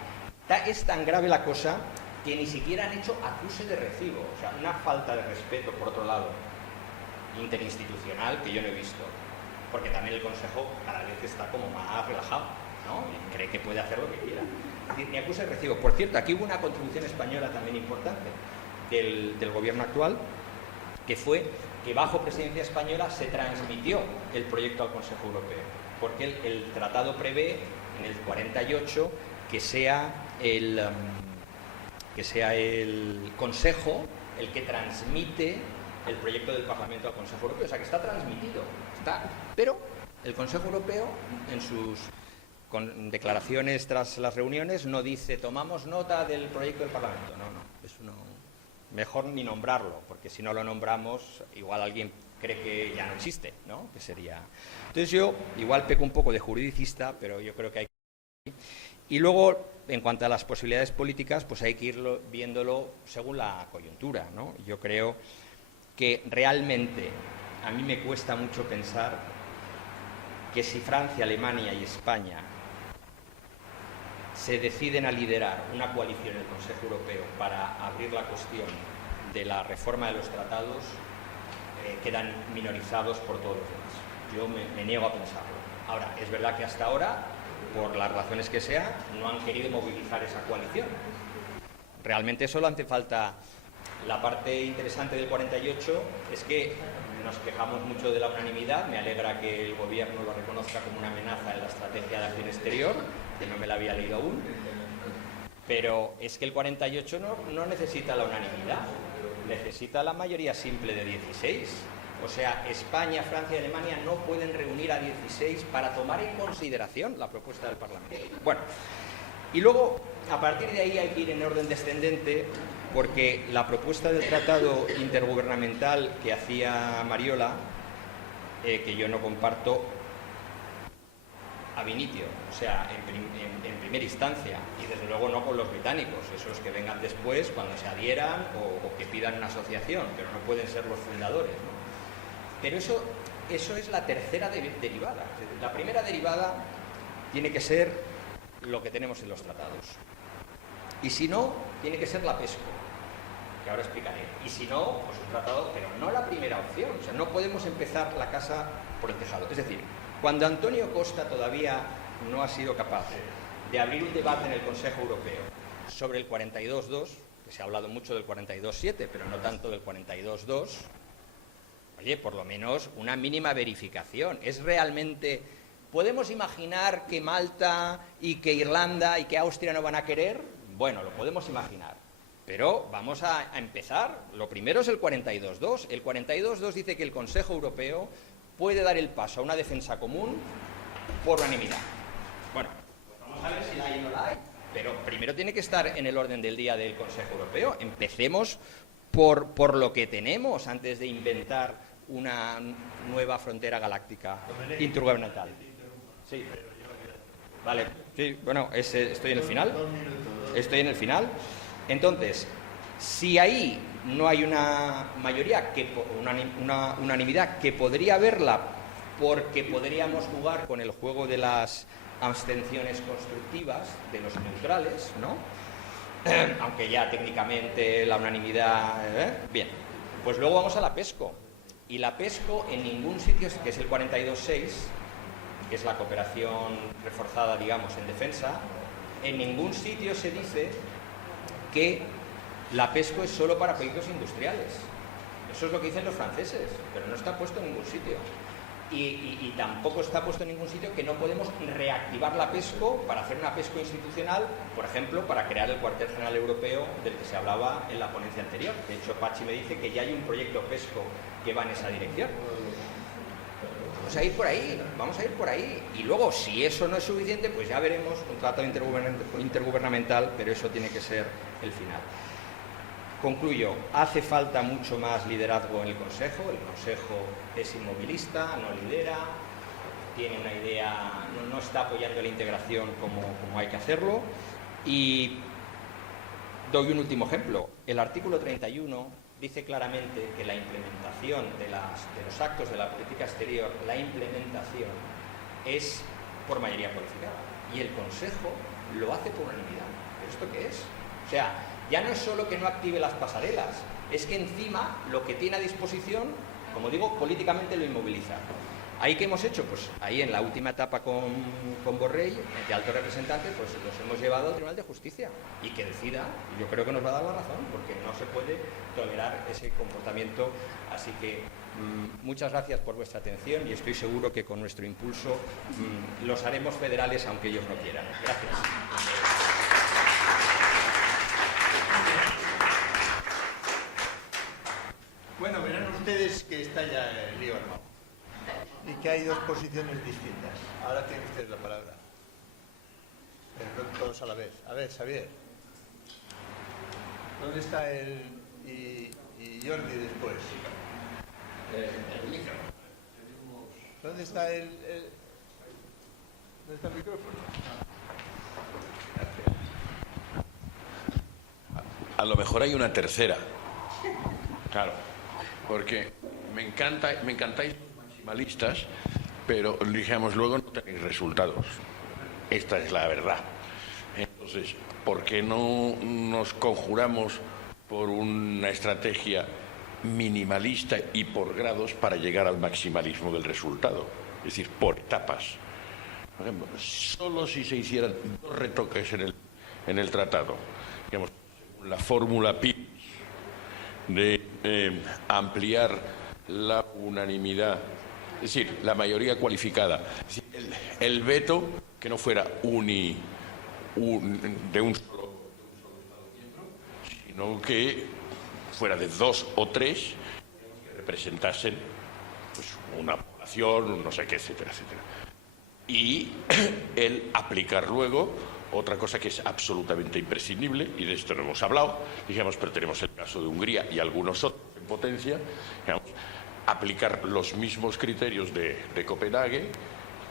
Es tan grave la cosa que ni siquiera han hecho acuse de recibo, o sea, una falta de respeto, por otro lado, interinstitucional que yo no he visto, porque también el Consejo cada vez está como más relajado, ¿no?, y cree que puede hacer lo que quiera. Es decir, ni acuse de recibo. Por cierto, aquí hubo una contribución española también importante del gobierno actual, que fue que bajo presidencia española se transmitió el proyecto al Consejo Europeo, porque el tratado prevé en el 48 que sea el Consejo el que transmite el proyecto del Parlamento al Consejo Europeo, o sea que está transmitido, pero el Consejo Europeo en sus declaraciones tras las reuniones no dice tomamos nota del proyecto del Parlamento, no, eso no, mejor ni nombrarlo, porque si no lo nombramos igual alguien cree que ya no existe, ¿no?, que sería... Entonces yo igual peco un poco de juridicista, pero yo creo que hay que... Y luego, en cuanto a las posibilidades políticas, pues hay que irlo viéndolo según la coyuntura, ¿no? Yo creo que realmente a mí me cuesta mucho pensar que si Francia, Alemania y España se deciden a liderar una coalición en el Consejo Europeo para abrir la cuestión de la reforma de los tratados, quedan minorizados por todos los demás. Yo me niego a pensarlo. Ahora, es verdad que hasta ahora, por las razones que sea, no han querido movilizar esa coalición. Realmente solo hace falta... La parte interesante del 48 es que nos quejamos mucho de la unanimidad. Me alegra que el Gobierno lo reconozca como una amenaza en la estrategia de acción exterior, que no me la había leído aún. Pero es que el 48 no necesita la unanimidad, necesita la mayoría simple de 16. O sea, España, Francia y Alemania no pueden reunir a 16 para tomar en consideración la propuesta del Parlamento. Bueno, y luego, a partir de ahí hay que ir en orden descendente, porque la propuesta del tratado intergubernamental que hacía Mariola, que yo no comparto, ab initio, o sea, en primera instancia, y desde luego no con los británicos, esos que vengan después cuando se adhieran o que pidan una asociación, pero no pueden ser los fundadores, ¿no? Pero eso es la tercera derivada. La primera derivada tiene que ser lo que tenemos en los tratados. Y si no, tiene que ser la PESCO, que ahora explicaré. Y si no, pues un tratado, pero no la primera opción. O sea, no podemos empezar la casa por el tejado. Es decir, cuando Antonio Costa todavía no ha sido capaz de abrir un debate en el Consejo Europeo sobre el 42.2, que se ha hablado mucho del 42.7, pero no tanto del 42.2, oye, por lo menos una mínima verificación. ¿Es realmente... ¿Podemos imaginar que Malta y que Irlanda y que Austria no van a querer? Bueno, lo podemos imaginar. Pero vamos a empezar. Lo primero es el 42.2. El 42.2 dice que el Consejo Europeo puede dar el paso a una defensa común por unanimidad. Bueno, pues vamos a ver si la hay o no la hay. pero primero tiene que estar en el orden del día del Consejo Europeo. Empecemos por lo que tenemos antes de inventar una nueva frontera galáctica intergubernamental. Sí. Vale, sí, bueno, estoy en el final. Estoy en el final. Entonces, si ahí no hay una mayoría, una unanimidad, que podría haberla porque podríamos jugar con el juego de las abstenciones constructivas, de los neutrales, ¿no? Aunque ya técnicamente la unanimidad... Bien, pues luego vamos a la PESCO. Y la PESCO en ningún sitio, que es el 42.6, que es la cooperación reforzada, digamos, en defensa, en ningún sitio se dice que la PESCO es solo para proyectos industriales. Eso es lo que dicen los franceses, pero no está puesto en ningún sitio. Y tampoco está puesto en ningún sitio que no podemos reactivar la PESCO para hacer una PESCO institucional, por ejemplo, para crear el cuartel general europeo del que se hablaba en la ponencia anterior. De hecho, Pachi me dice que ya hay un proyecto PESCO que va en esa dirección. Vamos a ir por ahí, vamos a ir por ahí. Y luego, si eso no es suficiente, pues ya veremos un tratado intergubernamental, pero eso tiene que ser el final. Concluyo, hace falta mucho más liderazgo en el Consejo es inmovilista, no lidera, tiene una idea, no está apoyando la integración como hay que hacerlo. Y doy un último ejemplo, el artículo 31 dice claramente que la implementación de los actos de la política exterior, la implementación es por mayoría cualificada, y el Consejo lo hace por unanimidad. ¿Pero esto qué es? O sea, ya no es solo que no active las pasarelas, es que encima lo que tiene a disposición, como digo, políticamente lo inmoviliza. ¿Ahí qué hemos hecho? Pues ahí en la última etapa con Borrell, de alto representante, pues los hemos llevado al Tribunal de Justicia y que decida, y yo creo que nos va a dar la razón, porque no se puede tolerar ese comportamiento. Así que muchas gracias por vuestra atención y estoy seguro que con nuestro impulso los haremos federales aunque ellos no quieran. Gracias. Bueno, verán ustedes que está ya el lío armado y que hay dos posiciones distintas. Ahora tienen ustedes la palabra. Pero no todos a la vez. A ver, Xavier. ¿Dónde está él y Jordi después? ¿Dónde está él? ¿Dónde está el micrófono? A lo mejor hay una tercera. Claro. Porque me encantáis los maximalistas, pero digamos luego no tenéis resultados. Esta es la verdad. Entonces, ¿por qué no nos conjuramos por una estrategia minimalista y por grados para llegar al maximalismo del resultado? Es decir, por etapas. Por ejemplo, solo si se hicieran dos retoques en el tratado, digamos, la fórmula PIB de ampliar la unanimidad, es decir, la mayoría cualificada, es decir, el veto que no fuera de un solo Estado miembro, sino que fuera de dos o tres que representasen pues, una población, no sé qué, etcétera, etcétera. Y el aplicar luego otra cosa que es absolutamente imprescindible, y de esto no hemos hablado, digamos, pero tenemos el caso de Hungría y algunos otros en potencia, digamos, aplicar los mismos criterios de Copenhague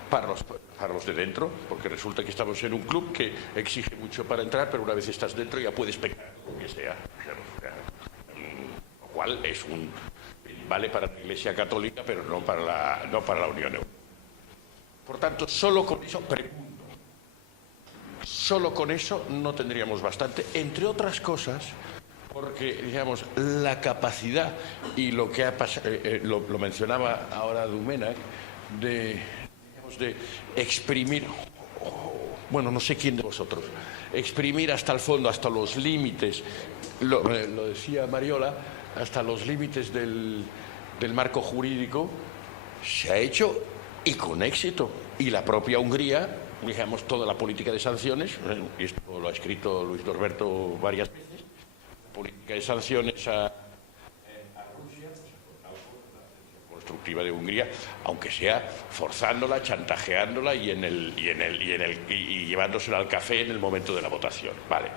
para los de dentro, porque resulta que estamos en un club que exige mucho para entrar, pero una vez estás dentro ya puedes pecar lo que sea. Lo cual vale para la Iglesia Católica, pero no para la Unión Europea. Por tanto, solo con eso, solo con eso no tendríamos bastante, entre otras cosas, porque, digamos, la capacidad y lo que ha pasado, lo mencionaba ahora Domènech, de exprimir, bueno, no sé quién de vosotros, exprimir hasta el fondo, hasta los límites, lo decía Mariola, hasta los límites del marco jurídico, se ha hecho y con éxito. Y la propia Hungría, digamos, toda la política de sanciones, y esto lo ha escrito Luis Norberto varias veces, política de sanciones a Rusia, constructiva perspectiva de Hungría, aunque sea forzándola, chantajeándola y llevándosela al café en el momento de la votación. Vale.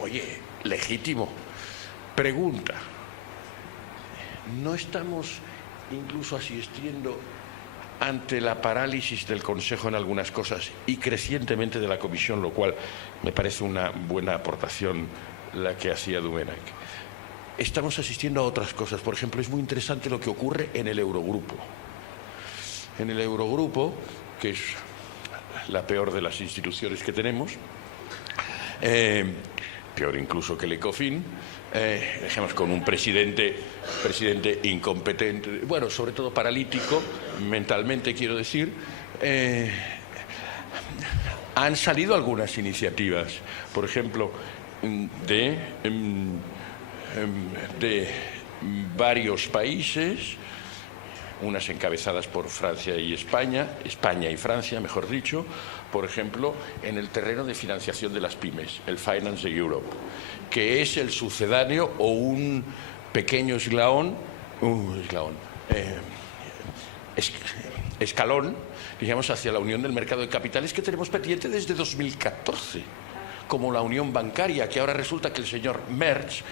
Oye, legítimo. Pregunta. ¿No estamos incluso asistiendo ante la parálisis del Consejo en algunas cosas y crecientemente de la Comisión, lo cual me parece una buena aportación la que hacía Domenech? Estamos asistiendo a otras cosas. Por ejemplo, es muy interesante lo que ocurre en el Eurogrupo. En el Eurogrupo, que es la peor de las instituciones que tenemos, peor incluso que el ECOFIN, dejemos con un presidente incompetente, bueno, sobre todo paralítico, mentalmente quiero decir. Han salido algunas iniciativas, por ejemplo, de varios países, unas encabezadas por Francia y España y Francia, mejor dicho, por ejemplo, en el terreno de financiación de las pymes, el Finance Europe, que es el sucedáneo o un pequeño escalón, digamos, hacia la Unión del Mercado de Capitales que tenemos pendiente desde 2014, como la Unión Bancaria, que ahora resulta que el señor Merz,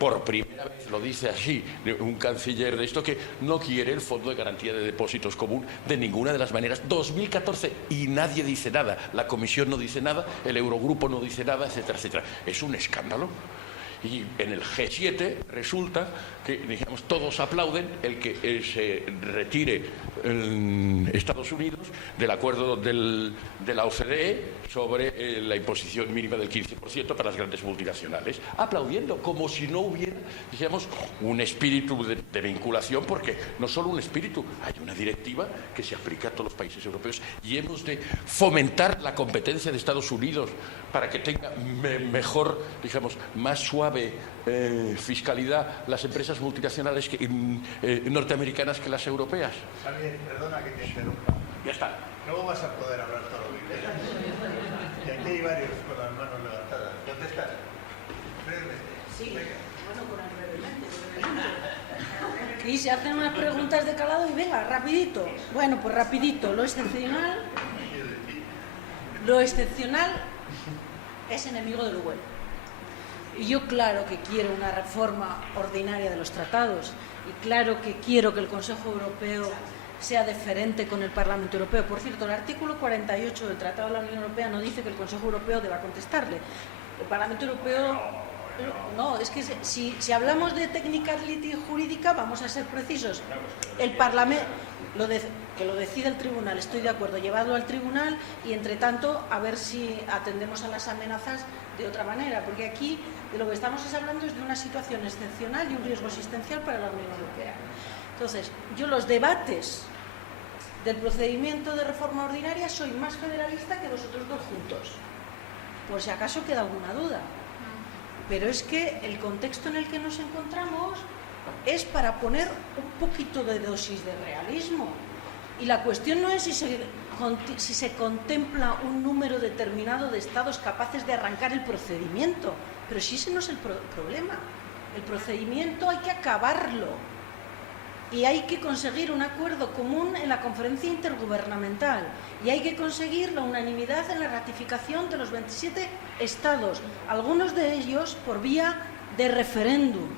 por primera vez lo dice así, un canciller de esto, que no quiere el Fondo de Garantía de Depósitos común de ninguna de las maneras. 2014 y nadie dice nada, la Comisión no dice nada, el Eurogrupo no dice nada, etcétera, etcétera. Es un escándalo. Y en el G7 resulta que, digamos, todos aplauden el que se retire Estados Unidos del acuerdo de la OCDE sobre la imposición mínima del 15% para las grandes multinacionales, aplaudiendo, como si no hubiera, digamos, un espíritu de vinculación, porque no solo un espíritu, hay una directiva que se aplica a todos los países europeos y hemos de fomentar la competencia de Estados Unidos para que tenga mejor, digamos, más suave fiscalidad las empresas multinacionales norteamericanas que las europeas. Javier, perdona que te interrumpa. Ya está. No vas a poder hablar todo lo que quieras. Y aquí hay varios con las manos levantadas. ¿Dónde estás? Brevemente. Sí, bueno, con el brevemente. Y se hacen unas preguntas de calado y venga, rapidito. Bueno, pues rapidito. Lo excepcional es enemigo de lo bueno. Y yo claro que quiero una reforma ordinaria de los tratados y claro que quiero que el Consejo Europeo sea deferente con el Parlamento Europeo. Por cierto, el artículo 48 del Tratado de la Unión Europea no dice que el Consejo Europeo deba contestarle. El Parlamento Europeo... No, es que si hablamos de technicality jurídica vamos a ser precisos. El Parlamento... que lo decida el tribunal, estoy de acuerdo, llevadlo al tribunal y entre tanto a ver si atendemos a las amenazas de otra manera, porque aquí de lo que estamos hablando es de una situación excepcional y un riesgo existencial para la Unión Europea. Entonces, yo los debates del procedimiento de reforma ordinaria soy más federalista que vosotros dos juntos, por si acaso queda alguna duda, pero es que el contexto en el que nos encontramos es para poner un poquito de dosis de realismo. Y la cuestión no es si se contempla un número determinado de estados capaces de arrancar el procedimiento, pero si ese no es el problema. El procedimiento hay que acabarlo y hay que conseguir un acuerdo común en la conferencia intergubernamental y hay que conseguir la unanimidad en la ratificación de los 27 estados, algunos de ellos por vía de referéndum,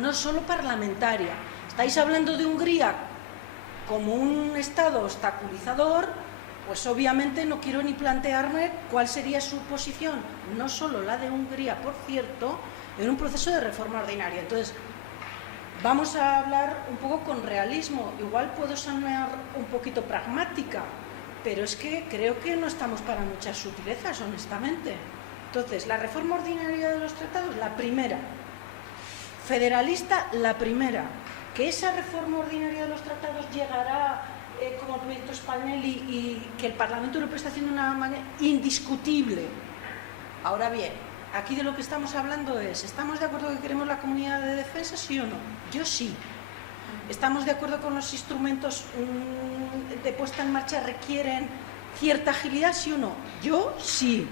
no solo parlamentaria. Estáis hablando de Hungría como un estado obstaculizador, pues obviamente no quiero ni plantearme cuál sería su posición, no solo la de Hungría, por cierto, en un proceso de reforma ordinaria. Entonces, vamos a hablar un poco con realismo. Igual puedo sonar un poquito pragmática, pero es que creo que no estamos para muchas sutilezas, honestamente. Entonces, la reforma ordinaria de los tratados, la primera. Federalista, la primera. Que esa reforma ordinaria de los tratados llegará como proyecto español y que el Parlamento Europeo está haciendo de una manera indiscutible. Ahora bien, aquí de lo que estamos hablando es, ¿estamos de acuerdo que queremos la comunidad de defensa, sí o no? Yo sí. ¿Estamos de acuerdo con los instrumentos de puesta en marcha requieren cierta agilidad, sí o no? Yo sí.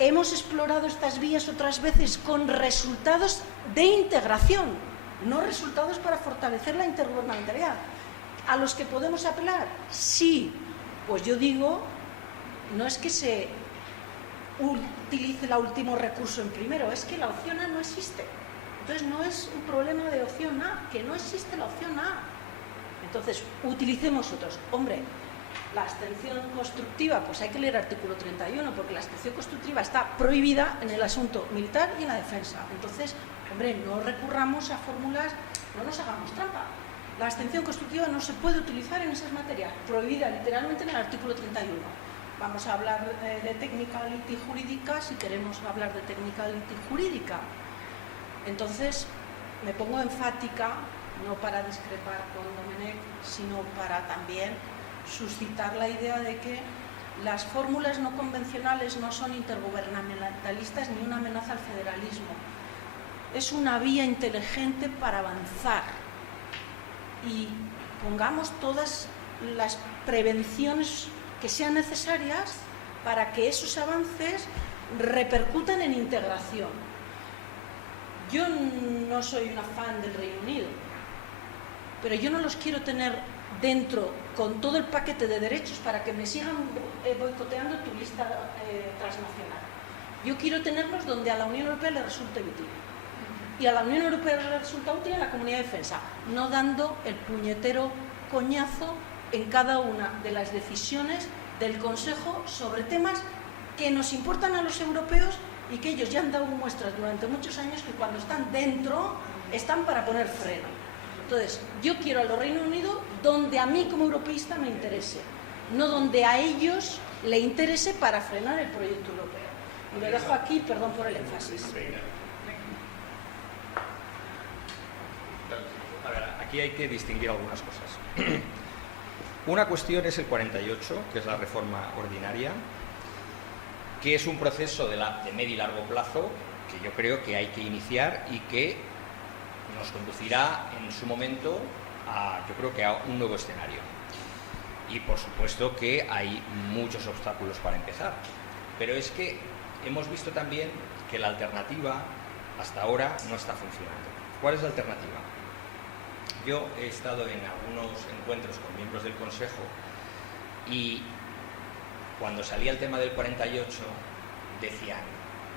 ¿Hemos explorado estas vías otras veces con resultados de integración? no resultados para fortalecer la intergubernamentalidad. ¿A los que podemos apelar? Sí. Pues yo digo, no es que se utilice el último recurso en primero, es que la opción A no existe. Entonces no es un problema de opción A, que no existe la opción A. Entonces, utilicemos otros. Hombre, la abstención constructiva, pues hay que leer el artículo 31, porque la abstención constructiva está prohibida en el asunto militar y en la defensa. Entonces, hombre, no recurramos a fórmulas, no nos hagamos trampa. La abstención constructiva no se puede utilizar en esas materias, prohibida literalmente en el artículo 31. Vamos a hablar de technicality jurídica si queremos hablar de technicality jurídica. Entonces, me pongo enfática, no para discrepar con Domenech, sino para también suscitar la idea de que las fórmulas no convencionales no son intergubernamentalistas ni una amenaza al federalismo. Es una vía inteligente para avanzar y pongamos todas las prevenciones que sean necesarias para que esos avances repercutan en integración. Yo no soy una fan del Reino Unido, pero yo no los quiero tener dentro con todo el paquete de derechos para que me sigan boicoteando tu lista transnacional. Yo quiero tenerlos donde a la Unión Europea le resulte útil. Y a la Unión Europea le resulta útil en la Comunidad de Defensa, no dando el puñetero coñazo en cada una de las decisiones del Consejo sobre temas que nos importan a los europeos y que ellos ya han dado muestras durante muchos años que cuando están dentro están para poner freno. Entonces, yo quiero a los Reino Unido donde a mí como europeísta me interese, no donde a ellos le interese para frenar el proyecto europeo. Y lo dejo aquí, perdón por el énfasis. A ver, aquí hay que distinguir algunas cosas. Una cuestión es el 48, que es la reforma ordinaria, que es un proceso de medio y largo plazo que yo creo que hay que iniciar y que nos conducirá en su momento yo creo que a un nuevo escenario. Y por supuesto que hay muchos obstáculos para empezar. Pero es que hemos visto también que la alternativa hasta ahora no está funcionando. ¿Cuál es la alternativa? Yo he estado en algunos encuentros con miembros del Consejo y cuando salía el tema del 48 decían,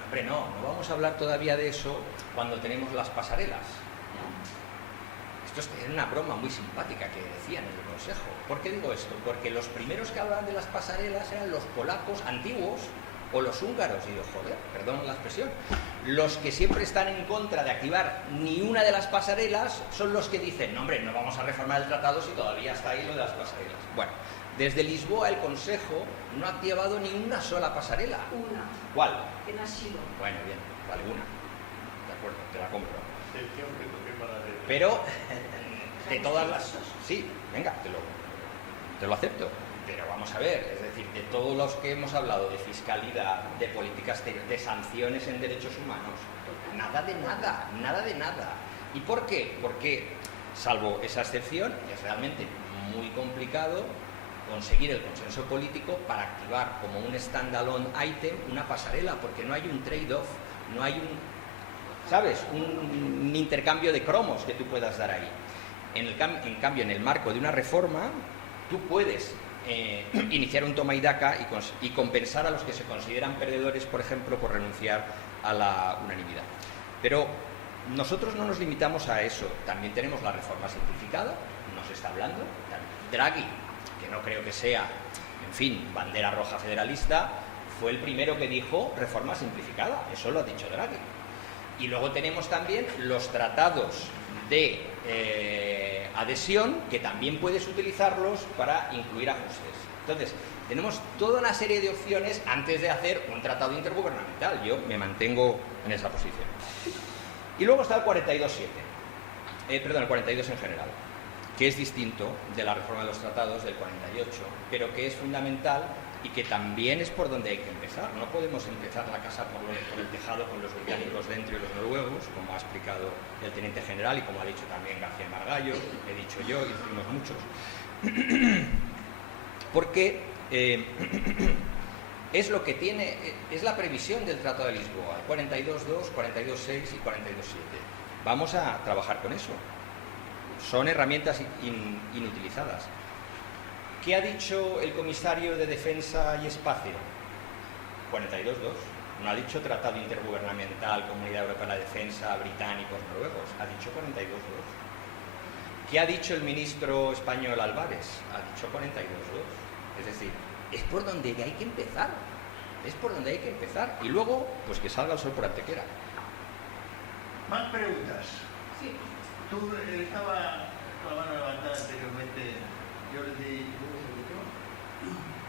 hombre, no vamos a hablar todavía de eso cuando tenemos las pasarelas. Esto es una broma muy simpática que decían en el Consejo. ¿Por qué digo esto? Porque los primeros que hablaban de las pasarelas eran los polacos antiguos o los húngaros. Y digo, joder, perdón la expresión, los que siempre están en contra de activar ni una de las pasarelas son los que dicen, no hombre, no vamos a reformar el tratado si todavía está ahí lo de las pasarelas. Bueno, desde Lisboa el Consejo no ha activado ni una sola pasarela. Una. ¿Cuál? En asilo. Bueno, bien, vale, una. De acuerdo, te la compro. Pero de todas las... Sí, venga, te lo acepto. Pero vamos a ver, es decir, de todos los que hemos hablado de fiscalidad, de políticas de sanciones en derechos humanos, nada de nada, nada de nada. ¿Y por qué? Porque, salvo esa excepción, es realmente muy complicado conseguir el consenso político para activar como un standalone item una pasarela, porque no hay un trade-off, no hay un intercambio de cromos que tú puedas dar ahí. En cambio, en el marco de una reforma, tú puedes iniciar un toma y daca y compensar a los que se consideran perdedores, por ejemplo, por renunciar a la unanimidad. Pero nosotros no nos limitamos a eso. También tenemos la reforma simplificada, nos está hablando. Draghi, que no creo que sea, en fin, bandera roja federalista, fue el primero que dijo reforma simplificada. Eso lo ha dicho Draghi. Y luego tenemos también los tratados de adhesión, que también puedes utilizarlos para incluir ajustes. Entonces, tenemos toda una serie de opciones antes de hacer un tratado intergubernamental. Yo me mantengo en esa posición. Y luego está el 42.7, el 42 en general, que es distinto de la reforma de los tratados del 48, pero que es fundamental y que también es por donde hay que empezar. No podemos empezar la casa por el tejado con los británicos dentro y los noruegos, como ha explicado el teniente general y como ha dicho también García Margallo, he dicho yo y decimos muchos. Porque es lo que tiene, es la previsión del Tratado de Lisboa, 42.2, 42.6 y 42.7. Vamos a trabajar con eso. Son herramientas inutilizadas. ¿Qué ha dicho el comisario de Defensa y Espacio? 42.2. No ha dicho Tratado Intergubernamental, Comunidad Europea de la Defensa, británicos, noruegos. Ha dicho 42.2. ¿Qué ha dicho el ministro español Álvarez? Ha dicho 42.2. Es decir, es por donde hay que empezar. Es por donde hay que empezar. Y luego, pues que salga el sol por Antequera. Más preguntas. Sí. Tú estaba con la mano levantada anteriormente, Jordi.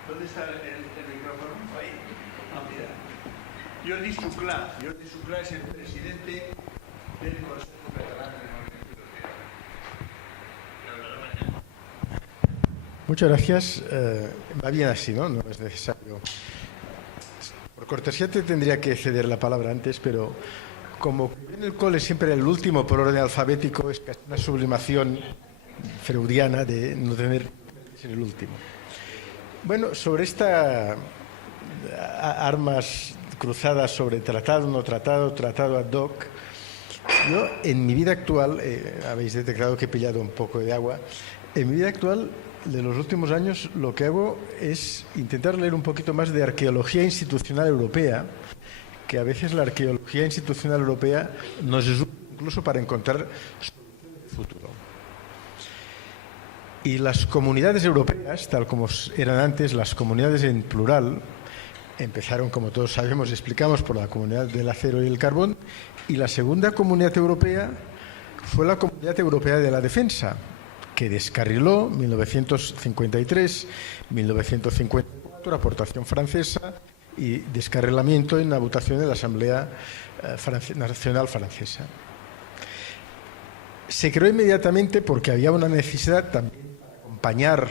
¿Dónde está el micrófono? Ahí. Ah, mira. Jordi Xuclà. Jordi Xuclà es el presidente del Consejo Catalán de Movimiento Europeo. Muchas gracias. Va bien así, ¿no? No es necesario. Por cortesía te tendría que ceder la palabra antes, pero como en el cole siempre el último por orden alfabético, es casi una sublimación freudiana de no tener que ser el último. Bueno, sobre esta armas cruzadas sobre tratado, no tratado, tratado ad hoc, yo en mi vida actual, habéis detectado que he pillado un poco de agua, en mi vida actual de los últimos años lo que hago es intentar leer un poquito más de arqueología institucional europea, que a veces la arqueología institucional europea nos ayuda incluso para encontrar soluciones de futuro. Y las comunidades europeas, tal como eran antes, las comunidades en plural, empezaron, como todos sabemos y explicamos, por la Comunidad del Acero y el Carbón, y la segunda comunidad europea fue la Comunidad Europea de la Defensa, que descarriló 1953, 1954, aportación francesa, y descarrilamiento en la votación de la Asamblea Nacional Francesa. Se creó inmediatamente porque había una necesidad también para acompañar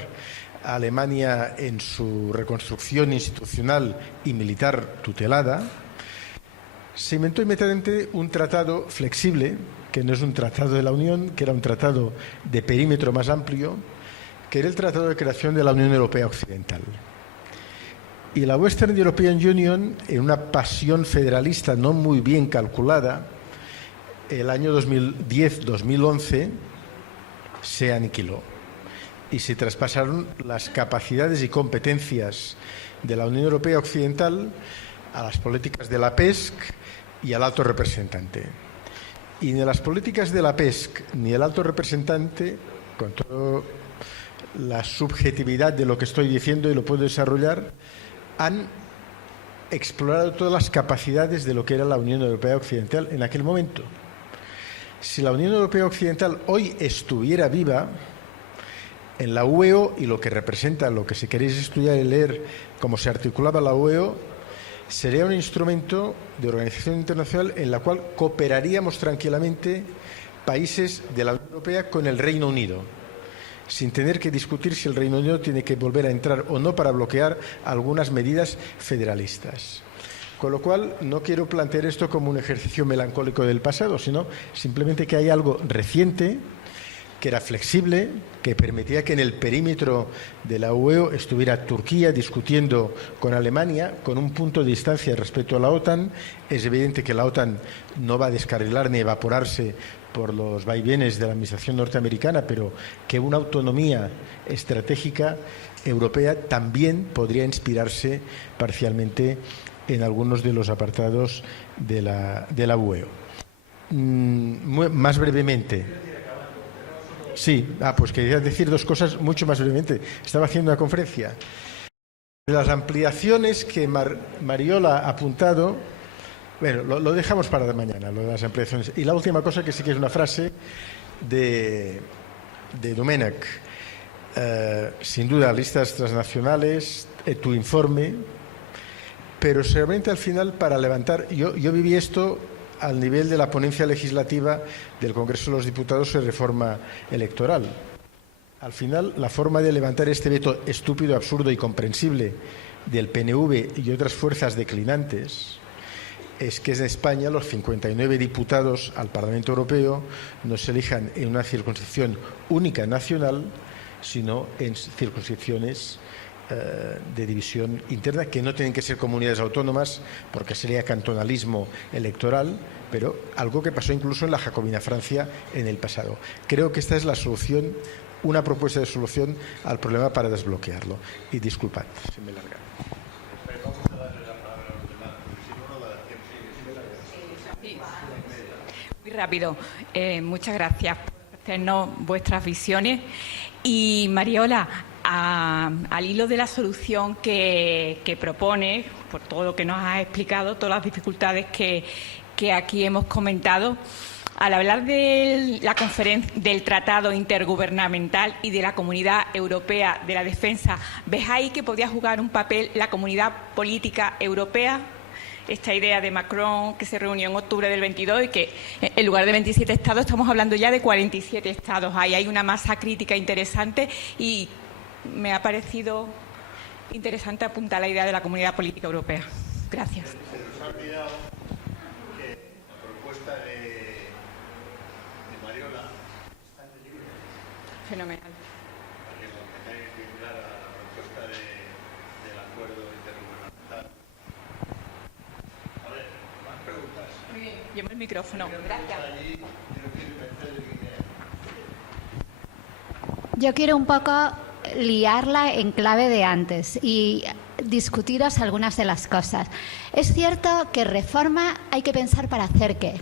a Alemania en su reconstrucción institucional y militar tutelada. Se inventó inmediatamente un tratado flexible, que no es un tratado de la Unión, que era un tratado de perímetro más amplio, que era el Tratado de Creación de la Unión Europea Occidental. Y la Western European Union, en una pasión federalista no muy bien calculada, el año 2010-2011 se aniquiló y se traspasaron las capacidades y competencias de la Unión Europea Occidental a las políticas de la PESC y al alto representante. Y ni las políticas de la PESC ni el alto representante, con toda la subjetividad de lo que estoy diciendo y lo puedo desarrollar, han explorado todas las capacidades de lo que era la Unión Europea Occidental en aquel momento. Si la Unión Europea Occidental hoy estuviera viva, en la UEO, y lo que representa, lo que si queréis estudiar y leer cómo se articulaba la UEO, sería un instrumento de organización internacional en la cual cooperaríamos tranquilamente países de la Unión Europea con el Reino Unido, sin tener que discutir si el Reino Unido tiene que volver a entrar o no para bloquear algunas medidas federalistas. Con lo cual, no quiero plantear esto como un ejercicio melancólico del pasado, sino simplemente que hay algo reciente, que era flexible, que permitía que en el perímetro de la UE estuviera Turquía discutiendo con Alemania, con un punto de distancia respecto a la OTAN. Es evidente que la OTAN no va a descarrilar ni evaporarse por los vaivienes de la administración norteamericana, pero que una autonomía estratégica europea también podría inspirarse parcialmente en algunos de los apartados de la UE. Más brevemente. Sí, pues quería decir dos cosas mucho más brevemente. Estaba haciendo una conferencia. Las ampliaciones que Mariola ha apuntado, bueno, lo dejamos para mañana, lo de las ampliaciones. Y la última cosa, que sí que es una frase de Domènech. Sin duda, listas transnacionales, tu informe, pero seguramente al final para levantar... Yo viví esto al nivel de la ponencia legislativa del Congreso de los Diputados de reforma electoral. Al final, la forma de levantar este veto estúpido, absurdo y comprensible del PNV y otras fuerzas declinantes es que en España los 59 diputados al Parlamento Europeo no se elijan en una circunscripción única nacional, sino en circunscripciones de división interna, que no tienen que ser comunidades autónomas porque sería cantonalismo electoral, pero algo que pasó incluso en la Jacobina Francia en el pasado. Creo que esta es la solución, una propuesta de solución al problema para desbloquearlo. Y disculpad, se me larga. Muy rápido. Muchas gracias por hacernos vuestras visiones. Y Mariola, al hilo de la solución que propone, por todo lo que nos has explicado, todas las dificultades que aquí hemos comentado, al hablar de la del Tratado Intergubernamental y de la Comunidad Europea de la Defensa, ¿ves ahí que podría jugar un papel la Comunidad Política Europea? Esta idea de Macron, que se reunió en octubre del 22 y que en lugar de 27 estados estamos hablando ya de 47 estados. Ahí hay una masa crítica interesante y me ha parecido interesante apuntar la idea de la Comunidad Política Europea. Gracias. Se nos ha olvidado que la propuesta de Mariola está en el libro. Fenomenal. Para que lo tengáis bien clara, la propuesta del acuerdo intergubernamental. A ver, más preguntas. Muy bien. Llevo el micrófono. Gracias. Yo quiero un poco liarla en clave de antes y discutiros algunas de las cosas. Es cierto que reforma hay que pensar para hacer qué.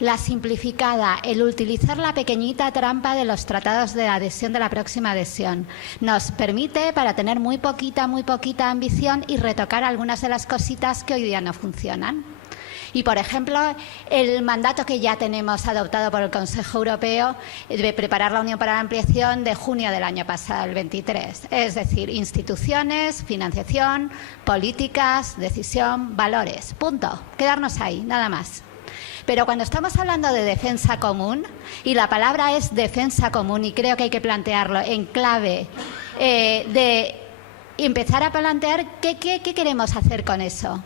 La simplificada, el utilizar la pequeñita trampa de los tratados de adhesión de la próxima adhesión, nos permite para tener muy poquita ambición y retocar algunas de las cositas que hoy día no funcionan. Y, por ejemplo, el mandato que ya tenemos adoptado por el Consejo Europeo de preparar la Unión para la Ampliación de junio del año pasado, el 23. Es decir, instituciones, financiación, políticas, decisión, valores. Punto. Quedarnos ahí, nada más. Pero cuando estamos hablando de defensa común, y la palabra es defensa común, y creo que hay que plantearlo en clave de empezar a plantear qué queremos hacer con eso.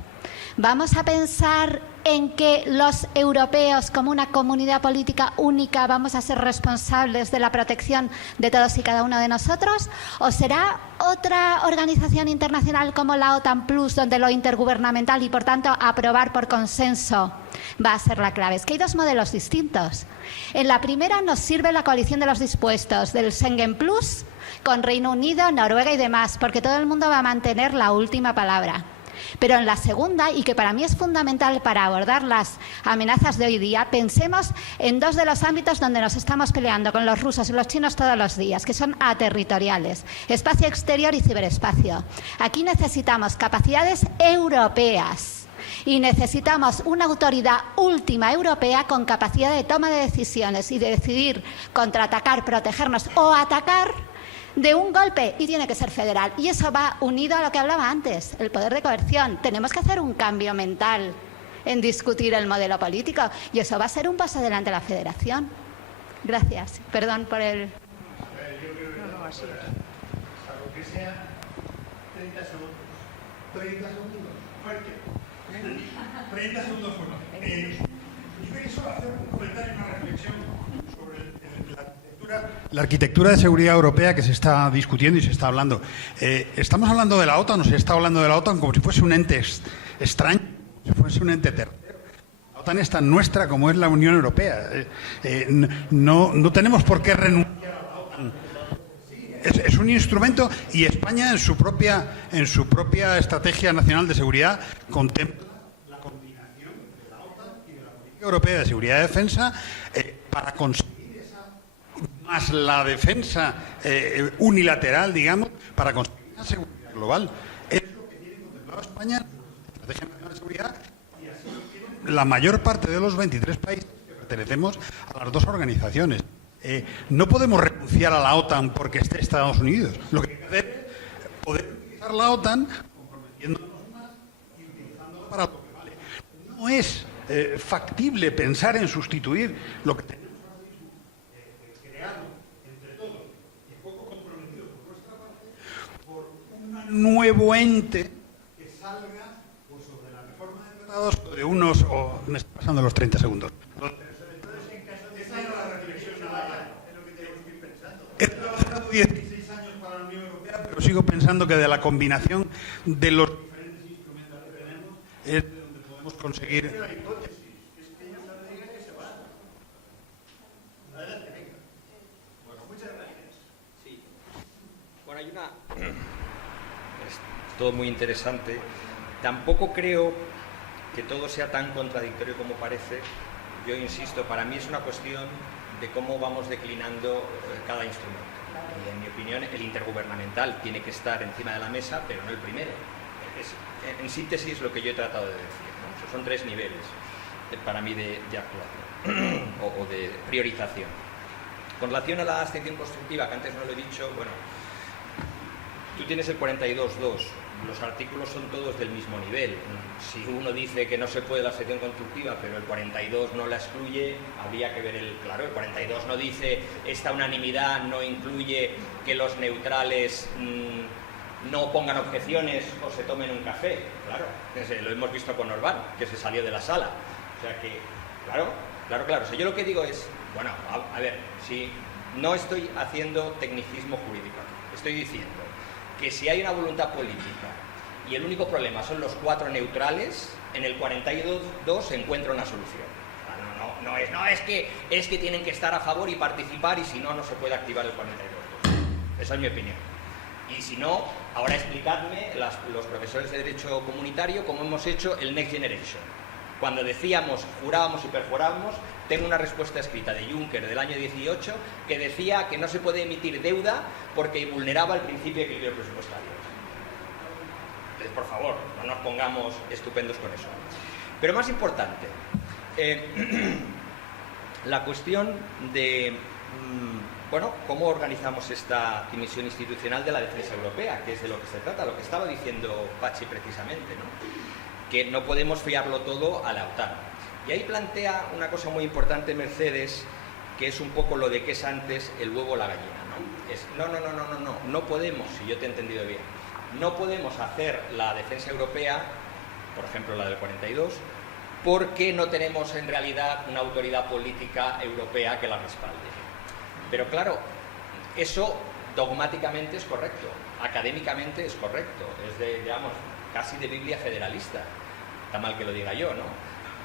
¿Vamos a pensar en que los europeos, como una comunidad política única, vamos a ser responsables de la protección de todos y cada uno de nosotros? ¿O será otra organización internacional como la OTAN Plus, donde lo intergubernamental y, por tanto, aprobar por consenso va a ser la clave? Es que hay dos modelos distintos. En la primera nos sirve la coalición de los dispuestos, del Schengen Plus, con Reino Unido, Noruega y demás, porque todo el mundo va a mantener la última palabra. Pero en la segunda, y que para mí es fundamental para abordar las amenazas de hoy día, pensemos en dos de los ámbitos donde nos estamos peleando con los rusos y los chinos todos los días, que son aterritoriales: espacio exterior y ciberespacio. Aquí necesitamos capacidades europeas y necesitamos una autoridad última europea con capacidad de toma de decisiones y de decidir contraatacar, protegernos o atacar de un golpe, y tiene que ser federal. Y eso va unido a lo que hablaba antes, el poder de coerción. Tenemos que hacer un cambio mental en discutir el modelo político, y eso va a ser un paso adelante a la federación. Gracias. Perdón por el... No, así es. Salvo que sea 30 segundos. 30 segundos. Fuerte. 30 segundos fuerte. Yo quería solo hacer un comentario, una reflexión sobre la arquitectura de seguridad europea que se está discutiendo y se está hablando. ¿Estamos hablando de la OTAN o se está hablando de la OTAN como si fuese un ente extraño, como si fuese un ente tercero? La OTAN es tan nuestra como es la Unión Europea. No tenemos por qué renunciar a la OTAN. Es un instrumento, y España en su propia estrategia nacional de seguridad contempla la combinación de la OTAN y de la política europea de seguridad y defensa para conseguir más la defensa unilateral, digamos, para conseguir una seguridad global. Es lo que tiene contemplado España en la Estrategia Nacional de Seguridad, y así lo tienen la mayor parte de los 23 países que pertenecemos a las dos organizaciones. No podemos renunciar a la OTAN porque esté Estados Unidos. Lo que hay que hacer es poder utilizar la OTAN comprometiéndonos más y utilizándola para lo que vale. No es factible pensar en sustituir lo que tenemos nuevo ente que salga sobre la reforma de tratados de unos... me estoy pasando los 30 segundos. Esa era la reflexión nada, es lo que tenemos que ir pensando. He trabajado 16 años para la Unión Europea, pero pero sigo pensando que de la combinación de los diferentes instrumentos que tenemos es de donde podemos conseguir... Bueno, hay una... Es todo muy interesante. Tampoco creo que todo sea tan contradictorio como parece. Yo insisto, para mí es una cuestión de cómo vamos declinando cada instrumento. Y en mi opinión, el intergubernamental tiene que estar encima de la mesa, pero no el primero. Es, en síntesis, lo que yo he tratado de decir, ¿no? Esos son 3 niveles para mí de actuación o de priorización. Con relación a la abstención constructiva, que antes no lo he dicho, bueno, tú tienes el 42.2, los artículos son todos del mismo nivel. Si uno dice que no se puede la abstención constructiva, pero el 42 no la excluye, habría que ver el... Claro, el 42 no dice esta unanimidad no incluye que los neutrales no pongan objeciones o se tomen un café. Claro, lo hemos visto con Orbán, que se salió de la sala. O sea que, claro. O sea, yo lo que digo es, bueno, a ver, si no estoy haciendo tecnicismo jurídico, estoy diciendo que si hay una voluntad política y el único problema son los 4 neutrales, en el 42 se encuentra una solución. Es que tienen que estar a favor y participar, y si no, no se puede activar el 42.2. Esa es mi opinión. Y si no, ahora explicadme, los profesores de Derecho Comunitario, cómo hemos hecho el Next Generation. Cuando decíamos, jurábamos y perforábamos, tengo una respuesta escrita de Juncker del año 18 que decía que no se puede emitir deuda porque vulneraba el principio de equilibrio presupuestario. Entonces, por favor, no nos pongamos estupendos con eso. Pero más importante, la cuestión de, bueno, cómo organizamos esta dimensión institucional de la defensa europea, que es de lo que se trata, lo que estaba diciendo Pachi precisamente, ¿no? Que no podemos fiarlo todo a la OTAN. Y ahí plantea una cosa muy importante Mercedes, que es un poco lo de qué es antes el huevo o la gallina, ¿no? Es, no podemos, si yo te he entendido bien, no podemos hacer la defensa europea, por ejemplo la del 42, porque no tenemos en realidad una autoridad política europea que la respalde. Pero claro, eso dogmáticamente es correcto, académicamente es correcto, es de, digamos, casi de Biblia federalista. Está mal que lo diga yo, ¿no?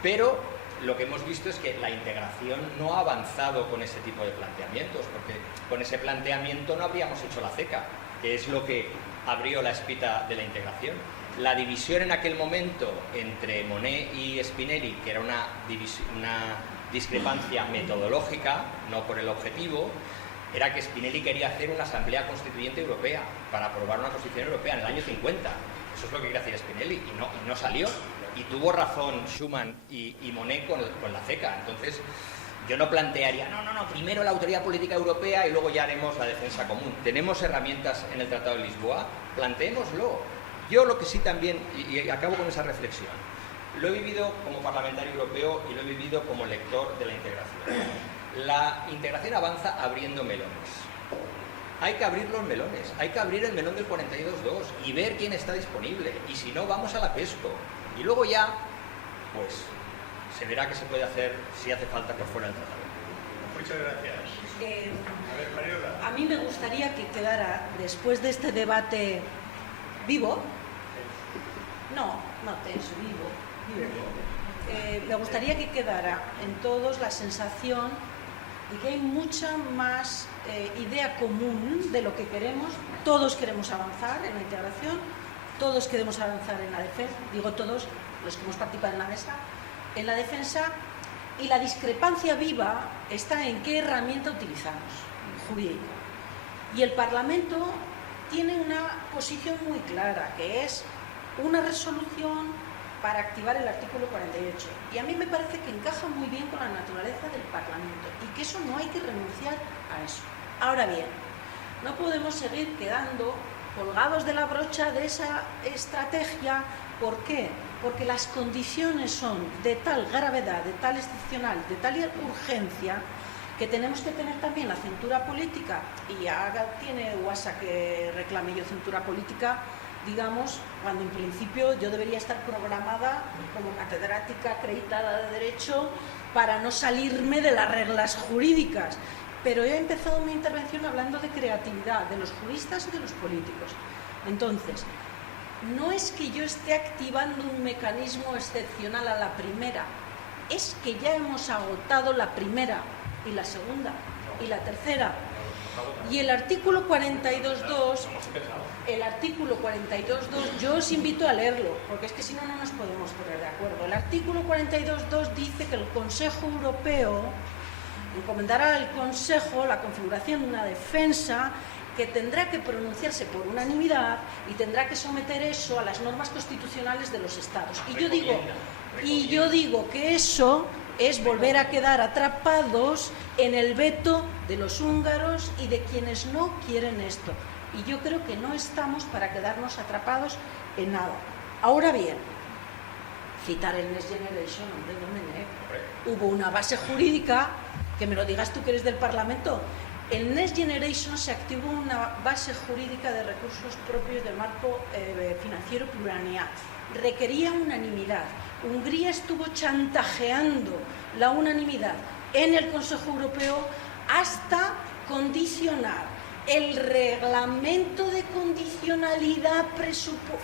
Pero lo que hemos visto es que la integración no ha avanzado con ese tipo de planteamientos, porque con ese planteamiento no habríamos hecho la CECA, que es lo que abrió la espita de la integración. La división en aquel momento entre Monnet y Spinelli, que era una discrepancia metodológica, no por el objetivo, era que Spinelli quería hacer una asamblea constituyente europea para aprobar una constitución europea en el año 50. Eso es lo que quería hacer Spinelli y no salió. Y tuvo razón Schuman y Monnet con la CECA. Entonces, yo no plantearía, primero la autoridad política europea y luego ya haremos la defensa común. Tenemos herramientas en el Tratado de Lisboa, planteémoslo. Yo lo que sí también, y acabo con esa reflexión, lo he vivido como parlamentario europeo y lo he vivido como lector de la integración. La integración avanza abriendo melones. Hay que abrir los melones, hay que abrir el melón del 42.2 y ver quién está disponible. Y si no, vamos a la PESCO. Y luego ya, pues, se verá qué se puede hacer si hace falta por fuera del tratado. Muchas gracias. A ver, Mariola. A mí me gustaría que quedara, después de este debate vivo, me gustaría que quedara en todos la sensación de que hay mucha más idea común de lo que queremos. Todos queremos avanzar en la integración, todos queremos avanzar en la defensa, digo todos los que hemos participado en la mesa, en la defensa, y la discrepancia viva está en qué herramienta utilizamos, jurídica. Y el Parlamento tiene una posición muy clara, que es una resolución para activar el artículo 48. Y a mí me parece que encaja muy bien con la naturaleza del Parlamento y que eso no hay que renunciar a eso. Ahora bien, no podemos seguir quedando colgados de la brocha de esa estrategia. ¿Por qué? Porque las condiciones son de tal gravedad, de tal excepcional, de tal urgencia, que tenemos que tener también la cintura política, y ahora tiene Guasa que reclame yo cintura política, digamos, cuando en principio yo debería estar programada como catedrática acreditada de Derecho para no salirme de las reglas jurídicas. pero he empezado mi intervención hablando de creatividad, de los juristas y de los políticos. Entonces, no es que yo esté activando un mecanismo excepcional a la primera, es que ya hemos agotado la primera y la segunda y la tercera. Y el artículo 42.2, yo os invito a leerlo, porque es que si no, no nos podemos poner de acuerdo. El artículo 42.2 dice que el Consejo Europeo encomendará al Consejo la configuración de una defensa que tendrá que pronunciarse por unanimidad y tendrá que someter eso a las normas constitucionales de los Estados. Y yo digo que eso es volver a quedar atrapados en el veto de los húngaros y de quienes no quieren esto. Y yo creo que no estamos para quedarnos atrapados en nada. Ahora bien, citar el Next Generation, hombre, Domenech, hubo una base jurídica, que me lo digas tú que eres del Parlamento. En Next Generation se activó una base jurídica de recursos propios del marco financiero plurianual. Requería unanimidad. Hungría estuvo chantajeando la unanimidad en el Consejo Europeo hasta condicionar el reglamento de condicionalidad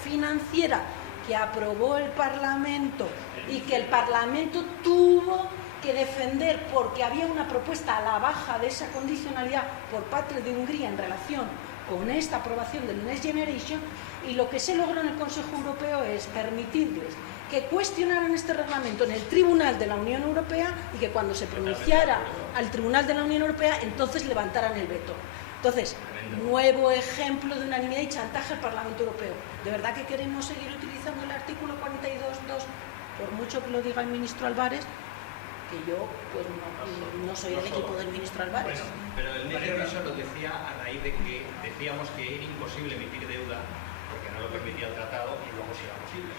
financiera que aprobó el Parlamento y que el Parlamento tuvo que defender porque había una propuesta a la baja de esa condicionalidad por parte de Hungría en relación con esta aprobación del Next Generation, y lo que se logró en el Consejo Europeo es permitirles que cuestionaran este reglamento en el Tribunal de la Unión Europea y que cuando se pronunciara al Tribunal de la Unión Europea entonces levantaran el veto. Entonces, nuevo ejemplo de unanimidad y chantaje al Parlamento Europeo. ¿De verdad que queremos seguir utilizando el artículo 42.2, por mucho que lo diga el ministro Álvarez? Que yo pues no soy del equipo del ministro Álvarez. Bueno, pero el Next Generation lo decía a raíz de que decíamos que era imposible emitir deuda porque no lo permitía el tratado y luego sí era posible.